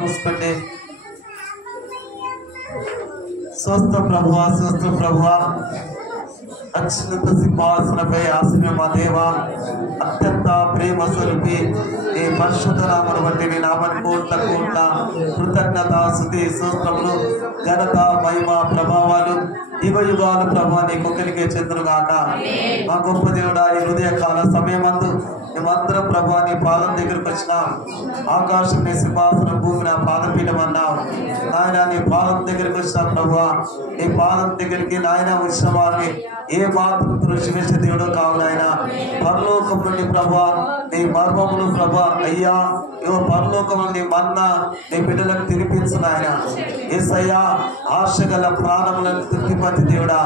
మూసుకోండి. స్వస్థ ప్రభువా, స్వస్థ ప్రభువా, అత్యున్నత సింహాసనపై ఆసీనుడైన మా దేవా, అత్యంత ప్రేమ స్వరూపి, నీ పరిశుద్ధ నామమును బట్టి నీ నామానికి కోట్ల కృతజ్ఞత, స్తుతి, స్తోత్రములు, ఘనత, మహిమ, ప్రభావాలు యుగ యుగాలు ప్రభా నీకు ఒక్కరికే చెందునుగాక. మా గొప్ప దేవుడా, ఈ హృదయ కాల సమయమందు మేమందరం ప్రభా నీ పాదం దగ్గరకు వచ్చినాం. ఆకాశం నీ సింహాసనం, భూమి నా పాదపీఠం అన్నావు నాయన. నీ పాదం దగ్గరికి వచ్చినాం ప్రభా. నీ పాదం దగ్గరికి నాయన వచ్చిన వారిని ఏ మాత్రం త్రోసివేసే దేవుడు కావు నాయన. పరలోకం నుండి ప్రభా నీ మర్మములు ప్రభా అయ్యా ఇవో పరలోకం నీ మన్నా నీ బిడ్డలకు తినిపించు నాయన. యేసయ్యా ఆశ గల ప్రాణములను తృప్తిపతి దేవుడా,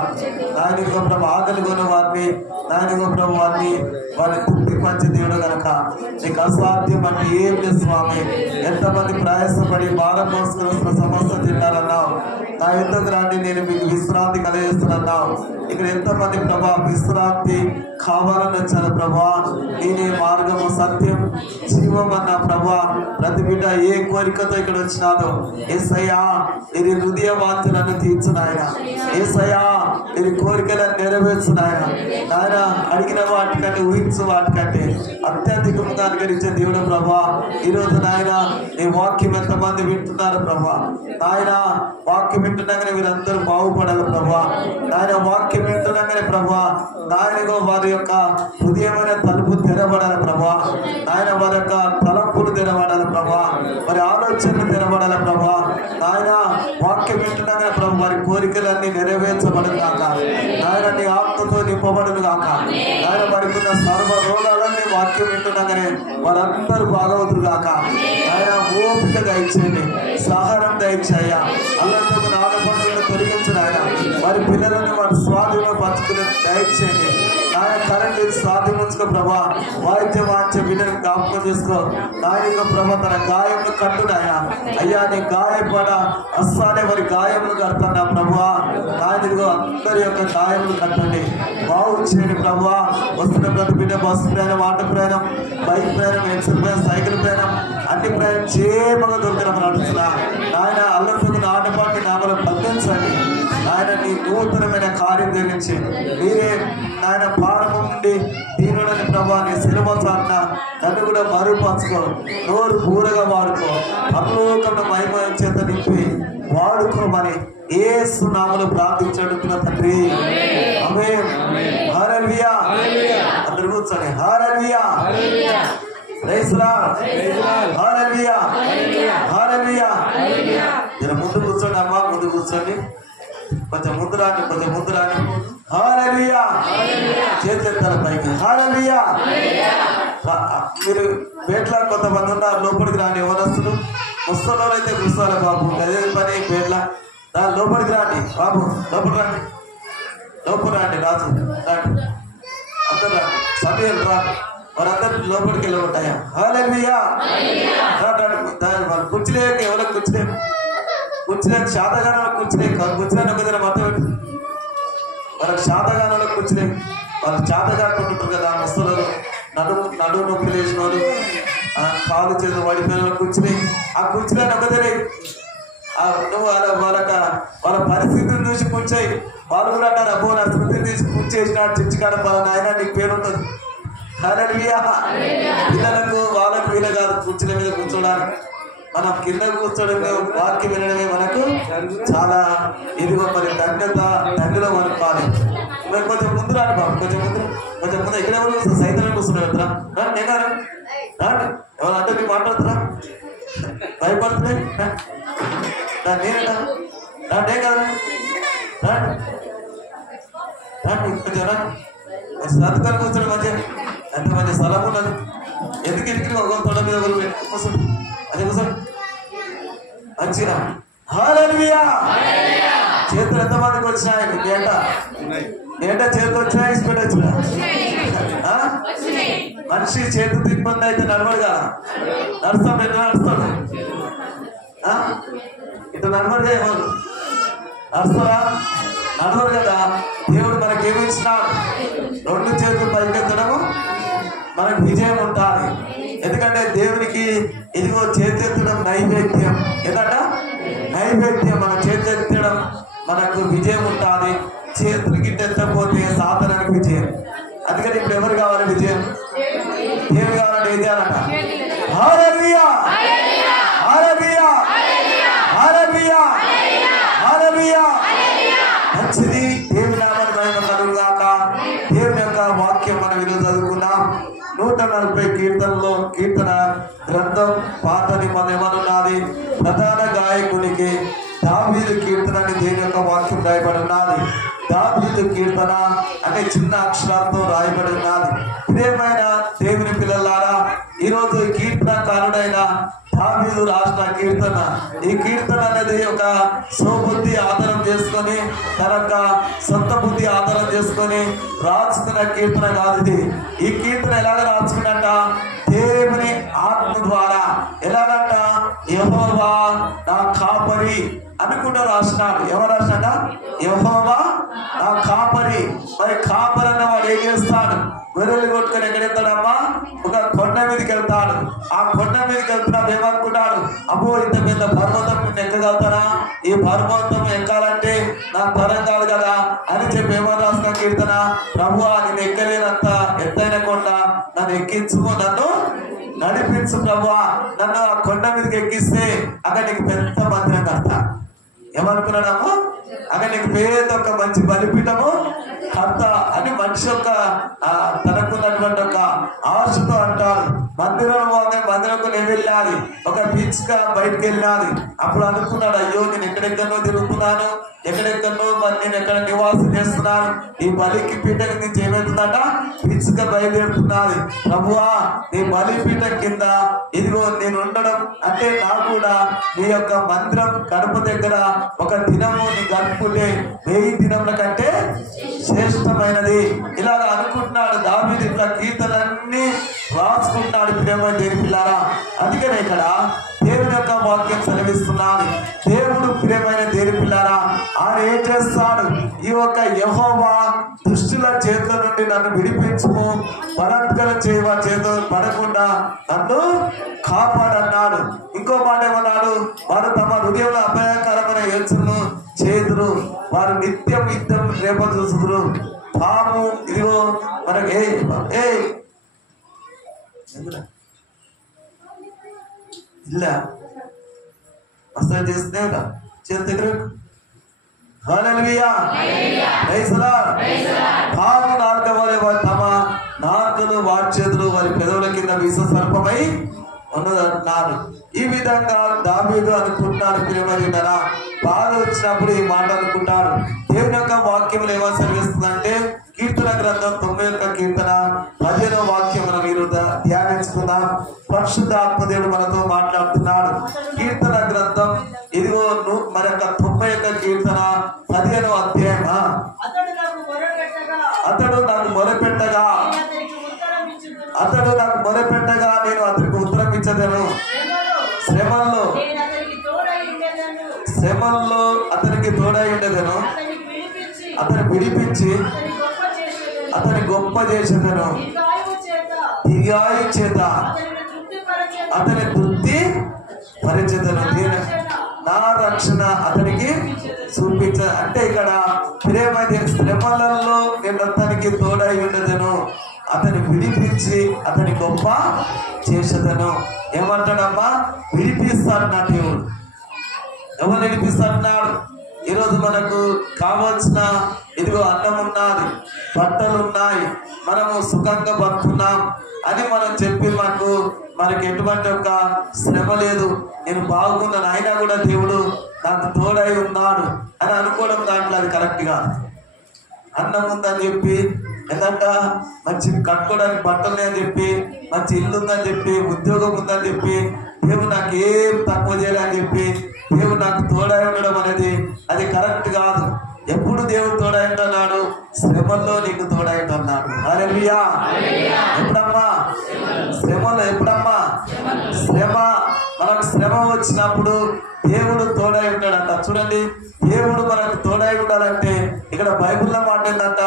నాయన ప్రభు ఆకలి కొని వారిని నాయన ప్రభు వారిని తృప్తిపరిచే దేవుడు కనుక నీకు అసాధ్యం అంటే ఏం లేదు స్వామి. ఎంతమంది ప్రయాసపడి భారం మోసుకుని సమస్య తిన్నారన్నావు. నా యుద్ధకు రాండి, నేను మీకు విశ్రాంతి కలిగిస్తున్నావు. ఇక్కడ ఎంతమంది ప్రభా విశ్రాంతి కావాలని వచ్చాను ప్రభా. నేనే మార్గము, సత్యం, జీవం అన్న ప్రభా. ప్రతి బిడ్డ ఏ కోరికతో ఇక్కడ వచ్చినాదో యేసయ్యా ఇది హృదయ వాంఛలను తీర్చు నాయన. యేసయ్యా ఇది కోరికలను నెరవేర్చు నాయన. నాయన అడిగిన వాటికంటే ఊహించు వాటికంటే అత్యధికంగా అనుకరించే దేవుడు ప్రభా. ఈరోజు నాయన నీ వాక్యం ఎంతమంది వింటున్నారు ప్రభా. నాయన వాక్యం వింటున్నాగానే వీరందరూ బాగుపడాలి ప్రభా. నాయన వాక్యం వింటున్నాగానే ప్రభా నాయనగా వారి యొక్క హృదయమైన తలుపు తెరబడాలి ప్రభా. నాయన వారి యొక్క తలంపులు తెరబడాలి ప్రభా. వారి ఆలోచనలు తెరబడాలి ప్రభా. నాయన వాక్యం వింటున్నాగానే ప్రభు వారి కోరికలన్నీ నెరవేర్చబడదు కాక. నాయన నీ ఆత్మతో నింపబడదు కాక. నాయన వారికి ఉన్న సర్వ రోగాలన్నీ వాక్యం వింటున్నాగానే వారందరూ బాగవుతురు కాక. నాయన ఓపిక దయచేయండి, సహనం దయచేయ, అల్లతో ఆడపడులను తొలగించు నాయన. వారి పిల్లలను వారి స్వాధీనం పంచుకునే దయచేయండి నాయన. కరెంట్ సాధ్యముంచుకో ప్రభా. వాయిద్యం వాంచే బిడ్డను జ్ఞాపకం చేసుకో నాయన ప్రభా. తన గాయములు కట్టు నాయన. అయ్యా నీ గాయపడ అస్సానే వారి గాయములు కడుతున్నా ప్రభా. నాయనగా అందరి యొక్క గాయములు కట్టండి, బాగు చేయండి ప్రభా. వస్తున్న ప్రతి బిడ్డ బస్సు ప్రయాణం, ఆటో ప్రయాణం, బైక్ ప్రయాణం, ఎక్సెల్ ప్రయాణం, సైకిల్ ప్రయాణం, అన్ని ప్రయాణం క్షేమంగా దొరికినప్పుడు నడుస్తున్నా నాయన. అల్లతో ఆటపాటి నామలు బంధించండి నాయన. నీ నూతనమైన కార్యం గురించి మీరే నాయన ప్రారంభం నుండి దీనుడని ప్రభా నీ సిలబసాన్న నన్ను కూడా మరుపరచుకో. నోరు పూరగా వాడుకో. పరలోకమున మహిమ చేత నింపి వాడుకోమని యేసు నామములో ప్రార్థించుచున్న తండ్రి, ఆమేన్. హల్లెలూయా. అందరూ కూర్చోండి. హల్లెలూయా. Praise Lord. హల్లెలూయా. హల్లెలూయా. జర ముందు కూర్చోండి అమ్మా, ముందు కూర్చోండి. కొంచెం ముందు రాని, కొంచెం ముందు రాని. హల్లెలూయా. చేతులెత్తాలి పైకి. హల్లెలూయా. మీరు పేట్ల కొంతమంది ఉన్నారు, లోపలికి రాండి. ఎవరస్తులు ముసలో అయితే కూర్చోవాలి బాబు, అదే పని పేట్ల లోపలికి రాండి బాబు. లోపలికి రండి, లోపల రండి. రాజు రండి, అందరు రండి. సమయాలు రా, వారందరూ లోపలికి వెళ్ళబట్టాయా. హల్లెలూయా. కూర్చులేక ఎవరికి కూర్చులేక కూర్చులేక శాతగానంలో కూర్చులేక కూర్చులేని ఒక దగ్గర మొత్తం పెట్టు. వాళ్ళకి శాతగానంలో కూర్చులేక వాళ్ళకి శాతగాకుంటుంటారు కదా ముసలు, నడుము నొప్పి లేచిన వాళ్ళు, కాలు చేతులు పడిపోయిన కూర్చుని ఆ కూర్చులేని ఒక దగ్గర నువ్వు వాళ్ళ పరిస్థితిని చూసి కూర్చోయి. వాళ్ళు కూడా అంటారు, అబ్బో నా స్మృతిని తీసి కూర్చేసినాడు చిచ్చికాడ నాయన నీకు పేరు ఉంటుంది. హల్లెలూయా. పిల్లలకు వాళ్ళకు వీళ్ళ కాదు కూర్చునే మీద కూర్చోడానికి, మనం కింద కూర్చోవడమే, వాక్యం వినడమే మనకు చాలా ఇదిగో మరి తండ్రిలో మనపాలి. మరి కొంచెం ముందు రాండి బాబు, కొంచెం ముందు. ఇక్కడ ఎవరు కూర్చో సైతం కూర్చున్నారు కదా. రండి రండి. ఎవరు అంటే మీకు మాట్లాడుతున్నా భయపడుతున్నాయి. నేనేనా రండి, ఏం కాదు రండి రండి. కొంచెం రండి. సతకాలు కూర్చోండి. మంచిగా ఎంత మంచి స్థలం ఉన్నది. ఎందుకు ఇంటికి ఒక తొడ మీద కూర్చోండి. అదే కూర్చోండి మంచిగా. హల్లెలూయా. చేతులు ఎంతమందికి వచ్చినాయి? ఏంట చేతులు వచ్చినాయి, స్పీడ్ వచ్చినా? మనిషి చేతులు ఇబ్బంది అయితే నడవడు కదా. నడుస్తాడు, ఎట్లా నడుస్తాడు? ఇట్లా నడవడుగా ఎవరు నడుస్తారా? నడవరు కదా. దేవుడు మనకేమి ఇచ్చినాడు? రెండు చేతులు పైకెత్తడము మనకు విజయం ఉంటుంది. ఎందుకంటే దేవునికి ఇదిగో చేతెత్తడం నైవేద్యం. ఏంటంట నైవేద్యం. మన చేతెత్తడం మనకు విజయం ఉంటుంది. చేతులకి ఎత్తకపోతే సాధనానికి విజయం. అందుకని ఇప్పుడు ఎవరు కావాలి విజయం? దేవుడు కావాలంటే ఏం చేయాలంట? హల్లెలూయా హల్లెలూయా హల్లెలూయా హల్లెలూయా. మంచిది. దేవుని నామమున మహిమ కలుగుగాక. దేవుని యొక్క వాక్యం మనం ఈరోజు చదువుకున్నాం. 140 కీర్తనలో కీర్తన గ్రంథం పాత నిబంధన ఏమనున్నది? ప్రధాన గాయకునికి దావీదు కీర్తన అని దేవుని యొక్క వాక్యం రాయబడి ఉన్నది. దావీదు కీర్తన అనే చిన్న అక్షరాలతో రాయబడి ఉన్నది. ప్రియమైన దేవుని పిల్లలారా, ఈరోజు ఈ కీర్తనకారుడైన దావీదు రాసిన కీర్తన. ఈ కీర్తన అనేది ఒక స్వబుద్ధి ఆధారం చేసుకొని, తన యొక్క సొంత బుద్ధి ఆధారం చేసుకొని రాసుకున్న కీర్తన కాదు ఇది. ఈ కీర్తన ఎలాగ రాసుకున్నట్ట? దేవుని ఆత్మ ద్వారా. ఎలాగంట? యెహోవా నా కాపరి అనుకుంటూ రాసినాడు. ఎవరు రాసినాడ? యెహోవా నా కాపరి. మరి కాపరి అన్న వాడు ఏం చేస్తాడు? గొర్రెలు కొట్టుకొని ఎక్కడెత్తాడమ్మా? ఒక కొండ మీదకి వెళ్తాడు. ఆ కొండ మీదకి వెళ్తున్నాడు. ఏమనుకుంటాడు? అబ్బో ఇంత పెద్ద పర్వతం నేను ఎక్కగలుగుతానా? ఈ పర్వతం ఎక్కాలంటే నా తరం కాదు కదా అని చెప్పి ఏమని రాసిన కీర్తన? ప్రభువా నేను ఎక్కలేనంత ఎత్తైన కొండ నన్ను ఎక్కించుకో, నన్ను నడిపించు ప్రభువా. నన్ను ఆ కొండ మీదకి ఎక్కిస్తే అక్కడ నీకు పెద్ద మందిరం కడతా. ఏమనుకున్నాడమ్మా? అక్కడ నీకు పేద ఒక మంచి బలిపీఠము కర్త అని మనిషి యొక్క తనకున్నటువంటి ఒక ఆశతో అంటాడు. మందిరం మందిరంకు నేను వెళ్ళాలి, ఒక బీచ్ గా బయటకు వెళ్ళాలి. అప్పుడు అనుకున్నాడు, అయ్యో నేను ఎక్కడెక్కడో తిరుగుతున్నాను, ఎక్కడెక్కడో మరి నేను ఎక్కడ నివాసం చేస్తున్నాను. ఈ బలికి పీఠం నుంచి ఏమవుతుందట? బీచ్ గా బయలుదేరుతున్నది. ప్రభువా నీ బలిపీఠం కింద ఇదిగో నేను ఉండడం అంటే నాకు కూడా నీ యొక్క మందిరం గడప దగ్గర ఒక దినము నీ గడుపుకుంటే 1000 దినముల కంటే శ్రేష్టమైనది. ఇలాగ అనుకుంటున్నాడు దావీదు. ఇట్లా కీర్తనలన్నీ రాసుకుంటున్నాడు. ప్రియమైన దేవుని పిల్లారా, అందుకనే ఇక్కడ దేవుని యొక్క వాక్యం సెలవిస్తున్నాడు. దేవుడు ప్రియమైన దేవుని పిల్లారా, ఆయన ఏం చేస్తాడు? ఈ యొక్క యెహోవా దుష్టుల చేతుల నుండి నన్ను విడిపించుము, బలాత్కారం చేయవ చేతులు పడకుండా నన్ను కాపాడన్నాడు. ఇంకో మాట ఏమన్నాడు? వారు తమ హృదయంలో అభయకరమైన యోచనను చేతులు, వారు నిత్యం యుద్ధం రేప చూసుకురు. పాము ఇదిగో మనకి ఇలా అసలు చేస్తే చేతి దగ్గర హల్లెలూయా ప్రైజ్ లార్డ్. పాము నాలుక వలె తమ నాలుకలు వారి చేతులు వారి పెదవుల కింద విష సర్పమై ఉన్నదన్నారు. ఈ విధంగా దావీదు అనుకుంటున్నాడు. ప్రియమైనరా, బాధ వచ్చినప్పుడు ఈ మాట అనుకుంటాడు. దేవుని యొక్క వాక్యములు ఏమని సెలవిస్తుందంటే కీర్తన గ్రంథం 91 కీర్తన 15వ వాక్యం మనం ఈరోజు ధ్యానించుకుందాం. పరిశుద్ధ ఆత్మదేవుడు మనతో మాట్లాడుతున్నాడు. కీర్తన గ్రంథం ఇదిగో మన యొక్క 91 కీర్తన 15వ అధ్యాయం. అతడు నాకు మొరపెట్టగా నేను అతనికి ఉత్తరం ఇచ్చదను. శ్రమల్లో అతనికి తోడై ఉండేదను. అతను విడిపించి అతని గొప్ప చేసేదను. దీర్ఘాయు చేత అతని తృప్తి పరిచేదను. నా రక్షణ అతనికి చూపించ అంటే ఇక్కడ ప్రేమైన శ్రమలలో నేను అతనికి తోడై ఉండేదను. అతని విడిపించి అతని గొప్ప చేసేదను. ఏమంటాడమ్మా? విడిపిస్తాడు నా దేవుడు. ఎవరు విడిపిస్తాడు? ఈరోజు మనకు కావాల్సిన ఇదిగో అన్నం ఉన్నది, బట్టలు ఉన్నాయి, మనము సుఖంగా బతుకున్నాం అని మనం చెప్పి మనకి ఎటువంటి ఒక శ్రమ లేదు, నేను బాగున్నాను, అయినా కూడా దేవుడు నాకు తోడై ఉన్నాడు అని అనుకోవడం దాంట్లో అది కరెక్ట్ కాదు. అన్నం ఉందని చెప్పి, ఏంటంట మంచి కట్టుకోవడానికి బట్టలు అని చెప్పి, మంచి ఇల్లు ఉందని చెప్పి, ఉద్యోగం ఉందని చెప్పి, దేవుడు నాకు ఏం తక్కువ చేయాలని చెప్పి దేవుడు నాకు తోడై ఉండడం అనేది అది కరెక్ట్ కాదు. ఎప్పుడు దేవుడు తోడై ఉంటున్నాడు? శ్రమల్లో నీకు తోడై ఉంటున్నాడు. హల్లెలూయా. ఎప్పుడమ్మా? శ్రమలో. ఎప్పుడమ్మా? శ్రమ మనకు శ్రమ వచ్చినప్పుడు దేవుడు తోడై ఉంటాడంట. చూడండి, దేవుడు మనకు తోడై ఉండాలంటే ఇక్కడ బైబిల్లో మాట ఏంటంట,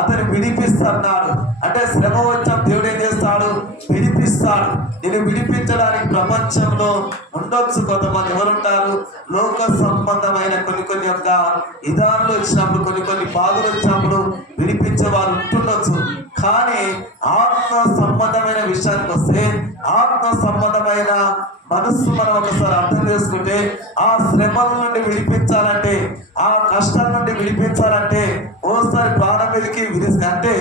అతను విడిపిస్తున్నాడు. అంటే శ్రమ వచ్చాం దేవుడు ఏం చేస్తాడు, విడిపిస్తాడు. నేను విడిపించడానికి ప్రపంచంలో ఉండొచ్చు కొంతమంది ఎవరుంటారు, లోక సంబంధమైన కొన్ని యొక్క విధానాలు వచ్చినప్పుడు, కొన్ని బాధలు వచ్చినప్పుడు విడిపించే వారు ఉంటుండొచ్చు. కానీ ఆత్మ సంబంధమైన విషయానికి వస్తే, ఆత్మ సంబంధమైన మనస్సు మనం ఒకసారి అర్థం చేసుకుంటే, ఆ శ్రమల నుండి విడిపించాలంటే, ఆ కష్టాల నుండి విడిపించాలంటే ఓసారి ప్రాణం మీదకి అంటే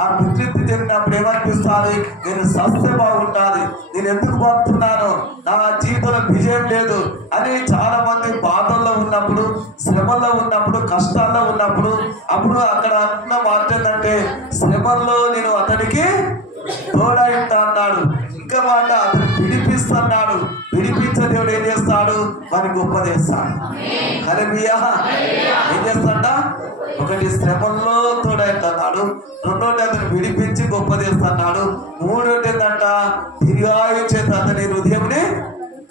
ఆ వికృతి చెందినప్పుడు ఏమనిపిస్తుంది, నేను సస్తే బాగుంటుంది, నేను ఎందుకు బతుకున్నాను, నా జీవితంలో విజయం లేదు అని చాలా మంది బాధల్లో ఉన్నప్పుడు, శ్రమల్లో ఉన్నప్పుడు, కష్టాల్లో ఉన్నప్పుడు అప్పుడు అక్కడ అన్న మాట ఏంటంటే, శ్రమల్లో నేను అతనికి తోడై ఉంటా అన్నాడు. ఇంకా మాట అతను విడిపిస్తున్నాడు. విడిపించే దేవుడు ఏం చేస్తాడు, మరి గొప్ప చేస్తాడు. హల్లెలూయా. ఏం చేస్తాడ, ఒకటి శ్రమల్లో తోడైతున్నాడు, రెండోటి అతను విడిపించి గొప్ప చేస్తున్నాడు, మూడోటి ఏంటంట దీర్ఘాయు చేత అతని హృదయంని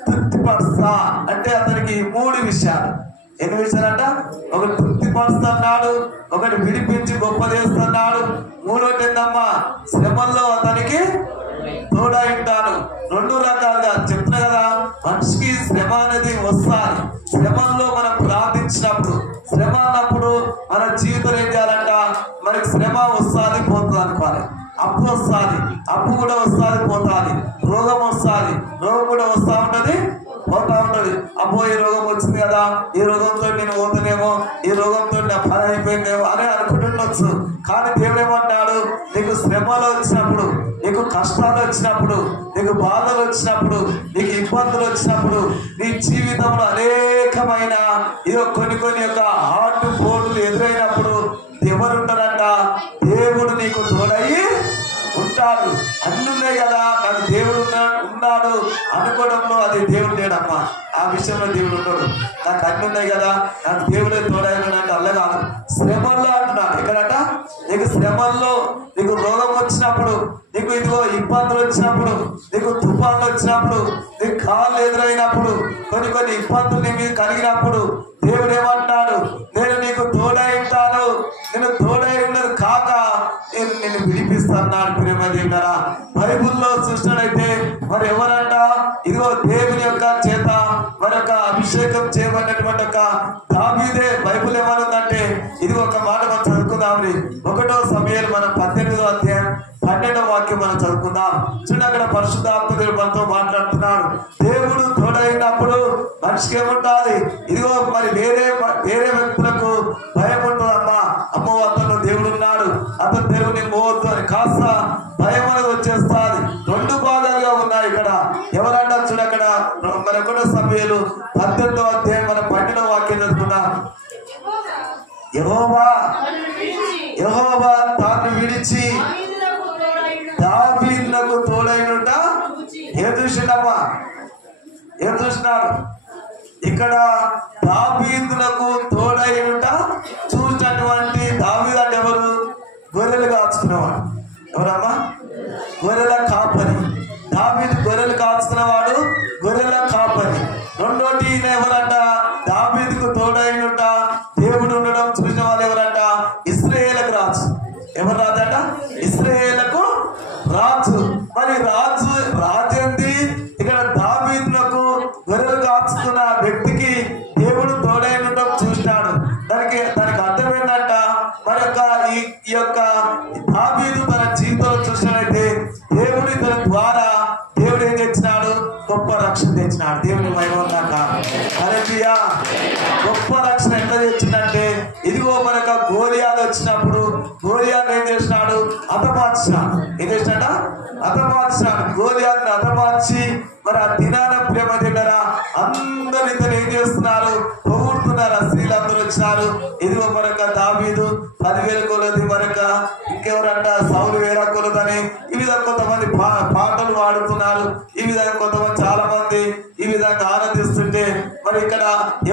తృప్తిపరుస్తా. అంటే అతనికి 3 విషయాలు. ఎన్ని విషయాలంట, ఒకటి తృప్తిపరుస్తున్నాడు, ఒకటి విడిపించి గొప్ప చేస్తున్నాడు, మూడోటి ఏంటమ్మా శ్రమల్లో అతనికి తోడై ఉంటాను. 2 రకాలుగా చెప్తున్నా కదా, మనిషికి శ్రమ అనేది వస్తుంది. శ్రమల్లో మనం ప్రార్థించినప్పుడు, శ్రమ అన్నప్పుడు మన జీవితం ఏం చేయాలంట, మనకి శ్రమ వస్తుంది పోతుంది అనుకోవాలి. అప్పు వస్తుంది, అప్పు కూడా వస్తుంది పోతుంది. రోగం వస్తుంది, రోగం కూడా వస్తూ ఉంటది పోతా ఉంటది. అబ్బో ఈ రోగం వచ్చింది కదా, ఈ రోగంతో నేను పోతానేమో, ఈ రోగంతో నా పని అయిపోయిందేమో అని అనుకుంటుండొచ్చు. కానీ దేవుడు ఏమంటాడు, నీకు శ్రమలు వచ్చినప్పుడు, నీకు కష్టాలు వచ్చినప్పుడు, నీకు బాధలు వచ్చినప్పుడు, నీకు ఇబ్బందులు వచ్చినప్పుడు, నీ జీవితంలో అనేకమైన కొన్ని యొక్క హార్ట్ పోటులు ఎదురైనప్పుడు ఎవరుంటారంట, దేవుడు నీకు తోడయి ఉంటాడు. అన్ని ఉన్నాయి కదా, నాకు దేవుడు ఉన్నాడు అనుకోవడంలో అది దేవుడు లేడమ్మా. ఆ విషయంలో దేవుడు ఉన్నాడు. నాకు అన్ని ఉన్నాయి కదా, నాకు దేవుడే తోడైనాడంటే అల్లగాను. శ్రమల్లో అంటున్నాడు. ఎక్కడట, నీకు శ్రమల్లో, నీకు రోగం వచ్చినప్పుడు, నీకు ఇదిగో ఇబ్బందులు వచ్చినప్పుడు, నీకు తుఫాన్లు వచ్చినప్పుడు, నీకు కాళ్ళు ఎదురైనప్పుడు, కొన్ని ఇబ్బందులు నీ మీద కలిగినప్పుడు దేవుడు ఏమంటాడు, నేను నీకు తోడై ఉంటాను. నేను తోడై ఉన్నది కాక నేను నిన్ను విడిపిస్తున్నాను. ప్రేమ దేవుడారా, బైబుల్లో చూసినట్లయితే మరి ఎవరంట, ఇదిగో దేవుని యొక్క చేత మరి యొక్క అభిషేకం చేయబడినటువంటి ఒక దావీదే. బైబుల్ ఏమనుందంటే, ఇది ఒక మాట మనం చదువుకుందాం. 1 సమూయేలు మనం 18వ అధ్యాయం 12వ వాక్యం మనం చదువుకుందాం. చూడండి, అక్కడ పరిశుద్ధాత్మ దేవుడు మనతో మాట్లాడుతున్నాడు. దేవుడు తోడైనప్పుడు మనిషికి ఏముంటుంది, ఇదిగో మరి వేరే వ్యక్తులకు భయం ఉంటుందమ్మా. అమ్మో అతను దేవుడు ఉన్నాడు, అతను దేవుని మోవద్దు అని కాస్త భయం అనేది వచ్చేస్తుంది. 2 భాగాలుగా ఉన్నాయి ఇక్కడ. ఎవరన్నా చూడ, అక్కడ మన 1 సమూయేలు 18వ అధ్యాయం మనం 12వ వాక్యం చదువుకున్నాం. యెహోవా తాను విడిచి దావీదునకు తోడైనట ఏం చూసిండమ్మా, ఏం చూసినాడు ఇక్కడ, దావీదునకు తోడైనట చూసినటువంటి దావీదు అంటే ఎవరు, గొర్రెలు కాచుకునేవాడు. ఎవరమ్మా, గొర్రెల కాపరి. దావీదు గొర్రెలు కాచుకునేవాడు, గొర్రెల కాపరి. రెండోటి ఈయన ఎవరంట, దావీదుకు తోడైనట దేవుడు ఉండడం చూసిన వాళ్ళు ఎవరంట, ఇశ్రాయేలుకు రాజు. ఎవరు రాజంట, ఇశ్రాయేలుకు రాజు. మరి రాజేంది ఇక్కడ దావీదునకు గొర్రెలు కాచుకున్న వ్యక్తికి దేవుడు తోడైనడం చూసినాడు. దానికి అర్థం ఏంటంట, మరి ఈ యొక్క దావీదు తన జీవితంలో చూసినట్లయితే దేవుడి తన ద్వారా దేవుడు ఏం తెచ్చినాడు, గొప్ప రక్షణ తెచ్చినాడు. దేవుని మహిమగాక. హల్లెలూయా. గొప్ప రక్షణ ఎట్లా తెచ్చిందంటే, ఇదిగో మనకు గోలియాలు వచ్చినప్పుడు గోలియాలు ఏం చేసినాడు, హతమార్చినాడు. ఏం చేసినాడ, హతమార్చినాడు. గోలియాలను హతమార్చి మరి ఆ దినాన ప్రేమ దగ్గరా అందరు ఇతను ఏం చేస్తున్నారు, పొగుడుతున్నారు. ఆ స్త్రీలందరూ వచ్చినారు. ఇదిగో మరొక దావీదు 10,000 కొలది, మరొక ఇంకెవరంట సౌలు వేరే కొలదని, ఈ విధంగా కొంతమంది పాటలు పాడుతున్నారు. ఈ విధంగా కొంతమంది చాలా మంది ఈ విధంగా ఆనందిస్తుంటే, మరి ఇక్కడ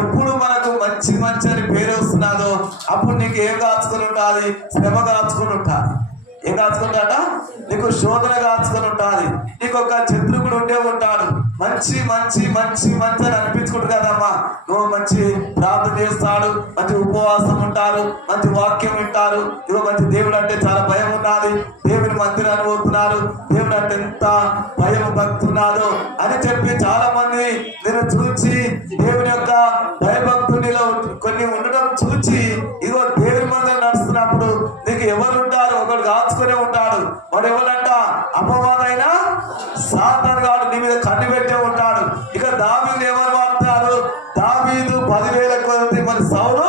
ఎప్పుడు మనకు మంచి అని పేరు వస్తున్నాదో అప్పుడు నీకు ఏం కాచుకుని ఉండాలి, శ్రమ కాచుకుని ఉంటాలి. ఏం కాచుకుంటాడ? నీకు శోధన కాచుకొని ఉంటుంది. నీకు ఒక శత్రువుడు ఉండే ఉంటాడు. మంచి మంచి మంచి మంచి అని అనిపించుకుంటారు కదమ్మా. నువ్వు మంచి ప్రార్థన చేస్తాడు, మంచి ఉపవాసం ఉంటారు, మంచి వాక్యం వింటారు. ఇదిగో మంచి దేవుడు అంటే చాలా భయం ఉన్నది, దేవుని మందిరాన్ని పోతున్నారు, దేవుడు అంటే ఎంత భయం భక్తి ఉన్నాడు అని చెప్పి చాలా మంది నేను చూసి దేవుని యొక్క భయభక్తునిలో కొన్ని ఉండడం చూసి ఇదిగో దేవుని మందిరం నడుస్తున్నప్పుడు నీకు ఎవరు ఉంటారు? ఒకడు కాచుకునే ఉంటాడు. వాడు ఎవరంట? అపవాదైన సాతాను గాడు నీ మీద కన్ను పెట్టే ఉంటాడు. ఇక దావీదు ఎవరు వాడతారు? దావీదు 10,000 కొలది, మరి సౌలు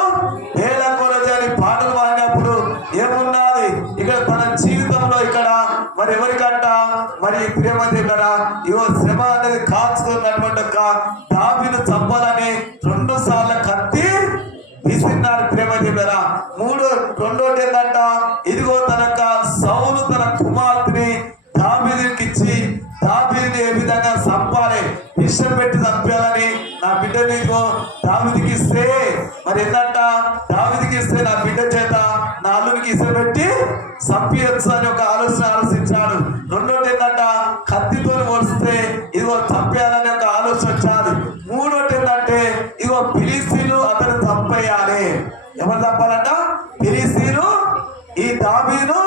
1,000 కొలది అని పాటలు పాడినప్పుడు ఏమున్నది? ఇక్కడ తన జీవితంలో ఇక్కడ మరి ఎవరికంట మరి ప్రేమ ఇక్కడ ఇవో శ్రమ అనేది కాచుకున్నటువంటి ఒక దావీదు చంపాలని 2 సార్లు కత్తి విసిరినారు ప్రేమ దగ్గర. రెండోటి ఏంటంట, ఇదిగో తన సౌలు తన కుమార్తెని దావీదుకి ఇచ్చి దావీదుని ఏ విధంగా చంపాలి, విషం పెట్టి చంపాలని నా బిడ్డని ఇదిగో దావీదుకి ఇస్తే మరి ఏంటంట, దావీదుకి ఇస్తే నా బిడ్డ చేత నా అల్లునికి ఇసురు పెట్టి చంపించచ్చు అని ఒక ఆలోచించాడు. రెండోటి ఏంటంట, కత్తితో వస్తే ఇదిగో చంపేయాలని ఒక ఆలోచన వచ్చాడు. మూడోటి ఏంటంటే ఇదిగో ఫిలిస్తీయులు అతను చంపేయాలి. ఎవరు చంపాలంట? ఫిలిస్తీయులు ఈ దావీదును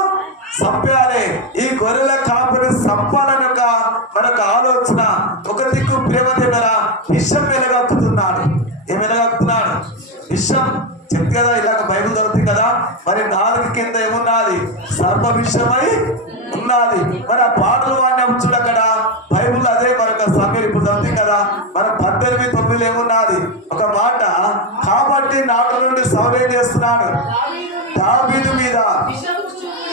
చంపేయాలి, ఈ గొర్రెల కాపుని చంపాలని ఒక మనకు ఆలోచన. ఒక దిక్కు ప్రేమ దగ్గర విషం వెలగక్కుతున్నాడు. ఏం వెలగక్కుతున్నాడు? విషం. చెప్పు కదా, ఇలాగ బైబిల్ దొరుకుతుంది కదా. మరి 4 కింద ఏమున్నది? సర్ప విషయమై ఉన్నది. మరి ఆ పాటలు వాడినప్పుడు చూడ అక్కడ బైబుల్ అదే మరొక సమయం ఇప్పుడు దొరుకుతుంది కదా. మన 18:9 ఏమున్నది? ఒక మాట, కాబట్టి నాటి నుండి సౌలు ఏం చేస్తున్నాడు? దావీదు మీద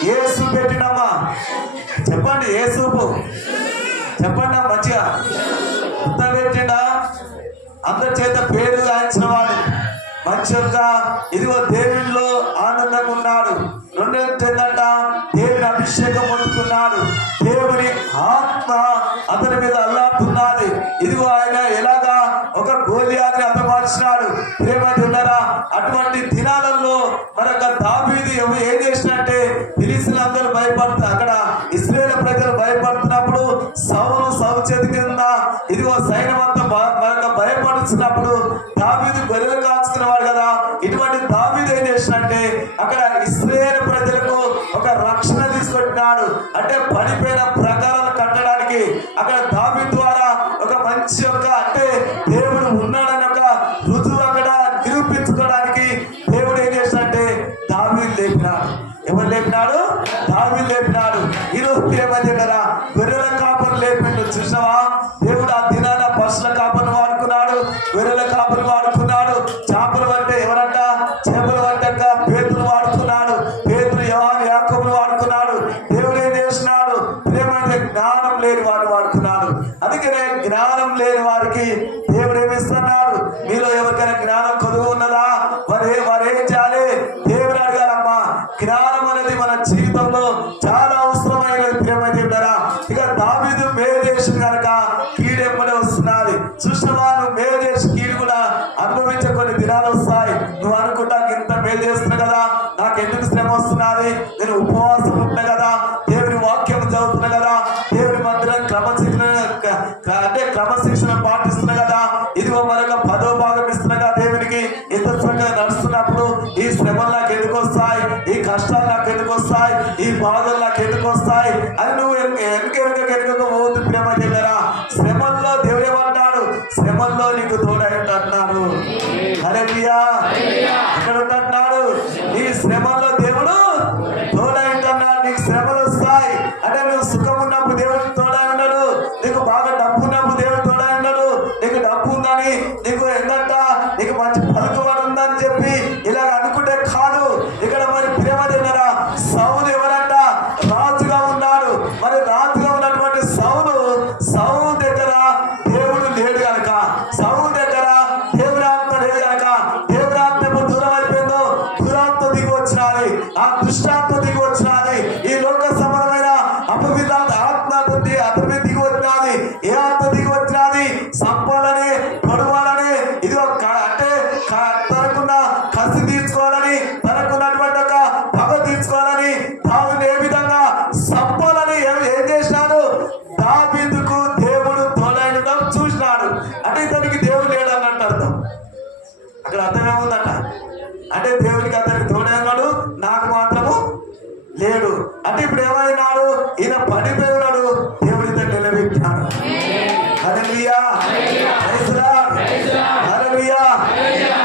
యేసు పెట్టినమ్మా. చెప్పండి, యేసుపు చెప్పండి మంచిగా. అంత పెట్టిండా? అందరి చేత పేరు గాయించిన వాడు మంచిగా ఇదిగో దేవునిలో ఆనందంగా ఉన్నాడు. రెండేంట దేవుని అభిషేకం పొందుతున్నాడు. దేవుని ఆత్మ అతని మీద అల్లాడుతున్నది. ఇదిగో ఆయన ఎలాగా ఒక గోలియాని హతమార్చినాడు. ప్రేమ ఉన్నారా? అటువంటి దినాలలో మరొక దావీదు ఏం చేసినట్టే ఫిలిస్తీయులందరూ భయపడుతున్నారు. అక్కడ ఇశ్రాయేలు ప్రజలు భయపడుతున్నప్పుడు సౌలు చేతి కింద ఇదిగో సైన్యం అంతా మరొక భయపడుతున్నప్పుడు దావీదు గొర్రెలు కాచుకునేవాడు కదా. ఇటువంటి దావీదు ఏం చేసినట్టే అక్కడ ఇశ్రాయేలు ప్రజలకు ఒక రక్షణ తీసుకొచ్చినాడు. అంటే పడిపోయిన ప్రకారాలు కట్టడానికి అక్కడ దావీదు ద్వారా ఒక మంచి యొక్క అంటే దేవుడు ఉన్నాడని ఒక రుజువు అక్కడ నిరూపించుకోవడానికి దేవుడు ఏం చేసినట్టే దావీదు లేపినాడు. ఎవరు లేపినాడు? దావీదు లేపినాడు. ఈరోజు ప్రేమ దగ్గర గొర్రెల కాపరు లేపిండు. చూసావా? దేవుడు ఆ దినాన పశువుల కాపరిని వాడుకున్నాడు, గొర్రెల కాపరిని వాడుకున్నాడు. చేపలు అంటే ఎవరంట? చేపలు అంటే పేతులు వాడుకున్నాడు. పేతులు యోహాను యాకోబును వాడుకున్నాడు. దేవుడు ఏం చేస్తున్నాడు? ప్రేమ జ్ఞానం లేని వాడు వాడుకున్నాడు. అందుకనే జ్ఞానం లేని వారికి దేవుడు ఏమిస్తున్నాడు? మీలో ఎవరికైనా జ్ఞానం కొదువు ఉన్నదా? వారు ఏం చేయాలి? దేవుడు అడగాలమ్మా. జ్ఞానం అనేది మన జీవితంలో చాలా అవసరమైనది ప్రేమ దేవుడరా. ఇక దావీదు మేలుదేశం కనుక కీడెమ్మడే వస్తున్నది. చూసినవా? నువ్వు మేలుదేశం కీడు కూడా అనుభవించే కొన్ని దినాలు వస్తాయి. నువ్వు అనుకుంటా ఇంత మేలు చేస్తున్నా కదా, నాకు ఎందుకు శ్రమ వస్తున్నది? నేను ఉపవాసం ఉంటున్నా కదా, దేవుని వాక్యం చదువుతున్నా కదా, దేవుని మందిరం క్రమశిక్షణ పాటిస్తున్నా కదా, ఇదిగో మరొక 10వ భాగం ఇస్తున్నా కదా దేవునికి. ఇంత చక్కగా నడుస్తున్నప్పుడు ఈ శ్రమలు నాకు ఎందుకు వస్తాయి, ఈ కష్టాలు నాకు ఎందుకు వస్తాయి, ఈ బాధలు నాకు ఎందుకు వస్తాయి అని నువ్వు ఎనుక పోతు ప్రేమ దగ్గరా. శ్రమల్లో దేవుడు ఏమంటాడు? శ్రమల్లో నీకు తోడై ఉంటున్నాడు. హల్లెలూయా. ఎక్కడ ఉంటున్నాడు? ఈ శ్రమల్లో దేవుడు తోడై ఉంటున్నాడు. నీకు శ్రమలు వస్తాయి అంటే నువ్వు సుఖం ఉన్నప్పుడు దేవుడు తోడై ఉండడు. నీకు బాగా డబ్బు ఉన్నప్పుడు దేవుడు తోడై ఉండడు. నీకు డబ్బు ఉందని నీకు ఏంటంట నీకు మంచి పలుకుబడి ఉందని చెప్పి ఇలా అనుకుంటే కాదు. ఇక్కడ మరి ప్రేమ దగ్గరా సౌలు ఎవరంట? రాజుగా ఉన్నాడు. మరి రాజుగా ఉన్నటువంటి సౌలు దగ్గర దేవుడు లేడు కనుక, సౌలు దగ్గర దేవుడి ఆత్మ లేదు కనుక, దేవుడి ఆత్మ ఎప్పుడు దూరం అయిపోయిందో దురాత్మ దిగి వచ్చినది, ఆ దుష్టాత్మ దిగి వచ్చినది, ఈ లోక సంబంధమైన అపవిత్ర ఆత్మ అతని మీద దిగి వచ్చినది. ఏ ఆత్మ దిగి వచ్చినది? సంపాలని పొడవాలని ఇదిగో అంటే అక్కడ అర్థం ఏముందట అంటే దేవునికి అతనికి తోడైనాడు, నాకు మాత్రము లేడు. అంటే ఇప్పుడు ఏమైనాడు, ఈయన పడిపోయి ఉన్నాడు, దేవుడితో నిలబెట్టాడు. హల్లెలూయా, ప్రైజ్ లార్డ్, హల్లెలూయా.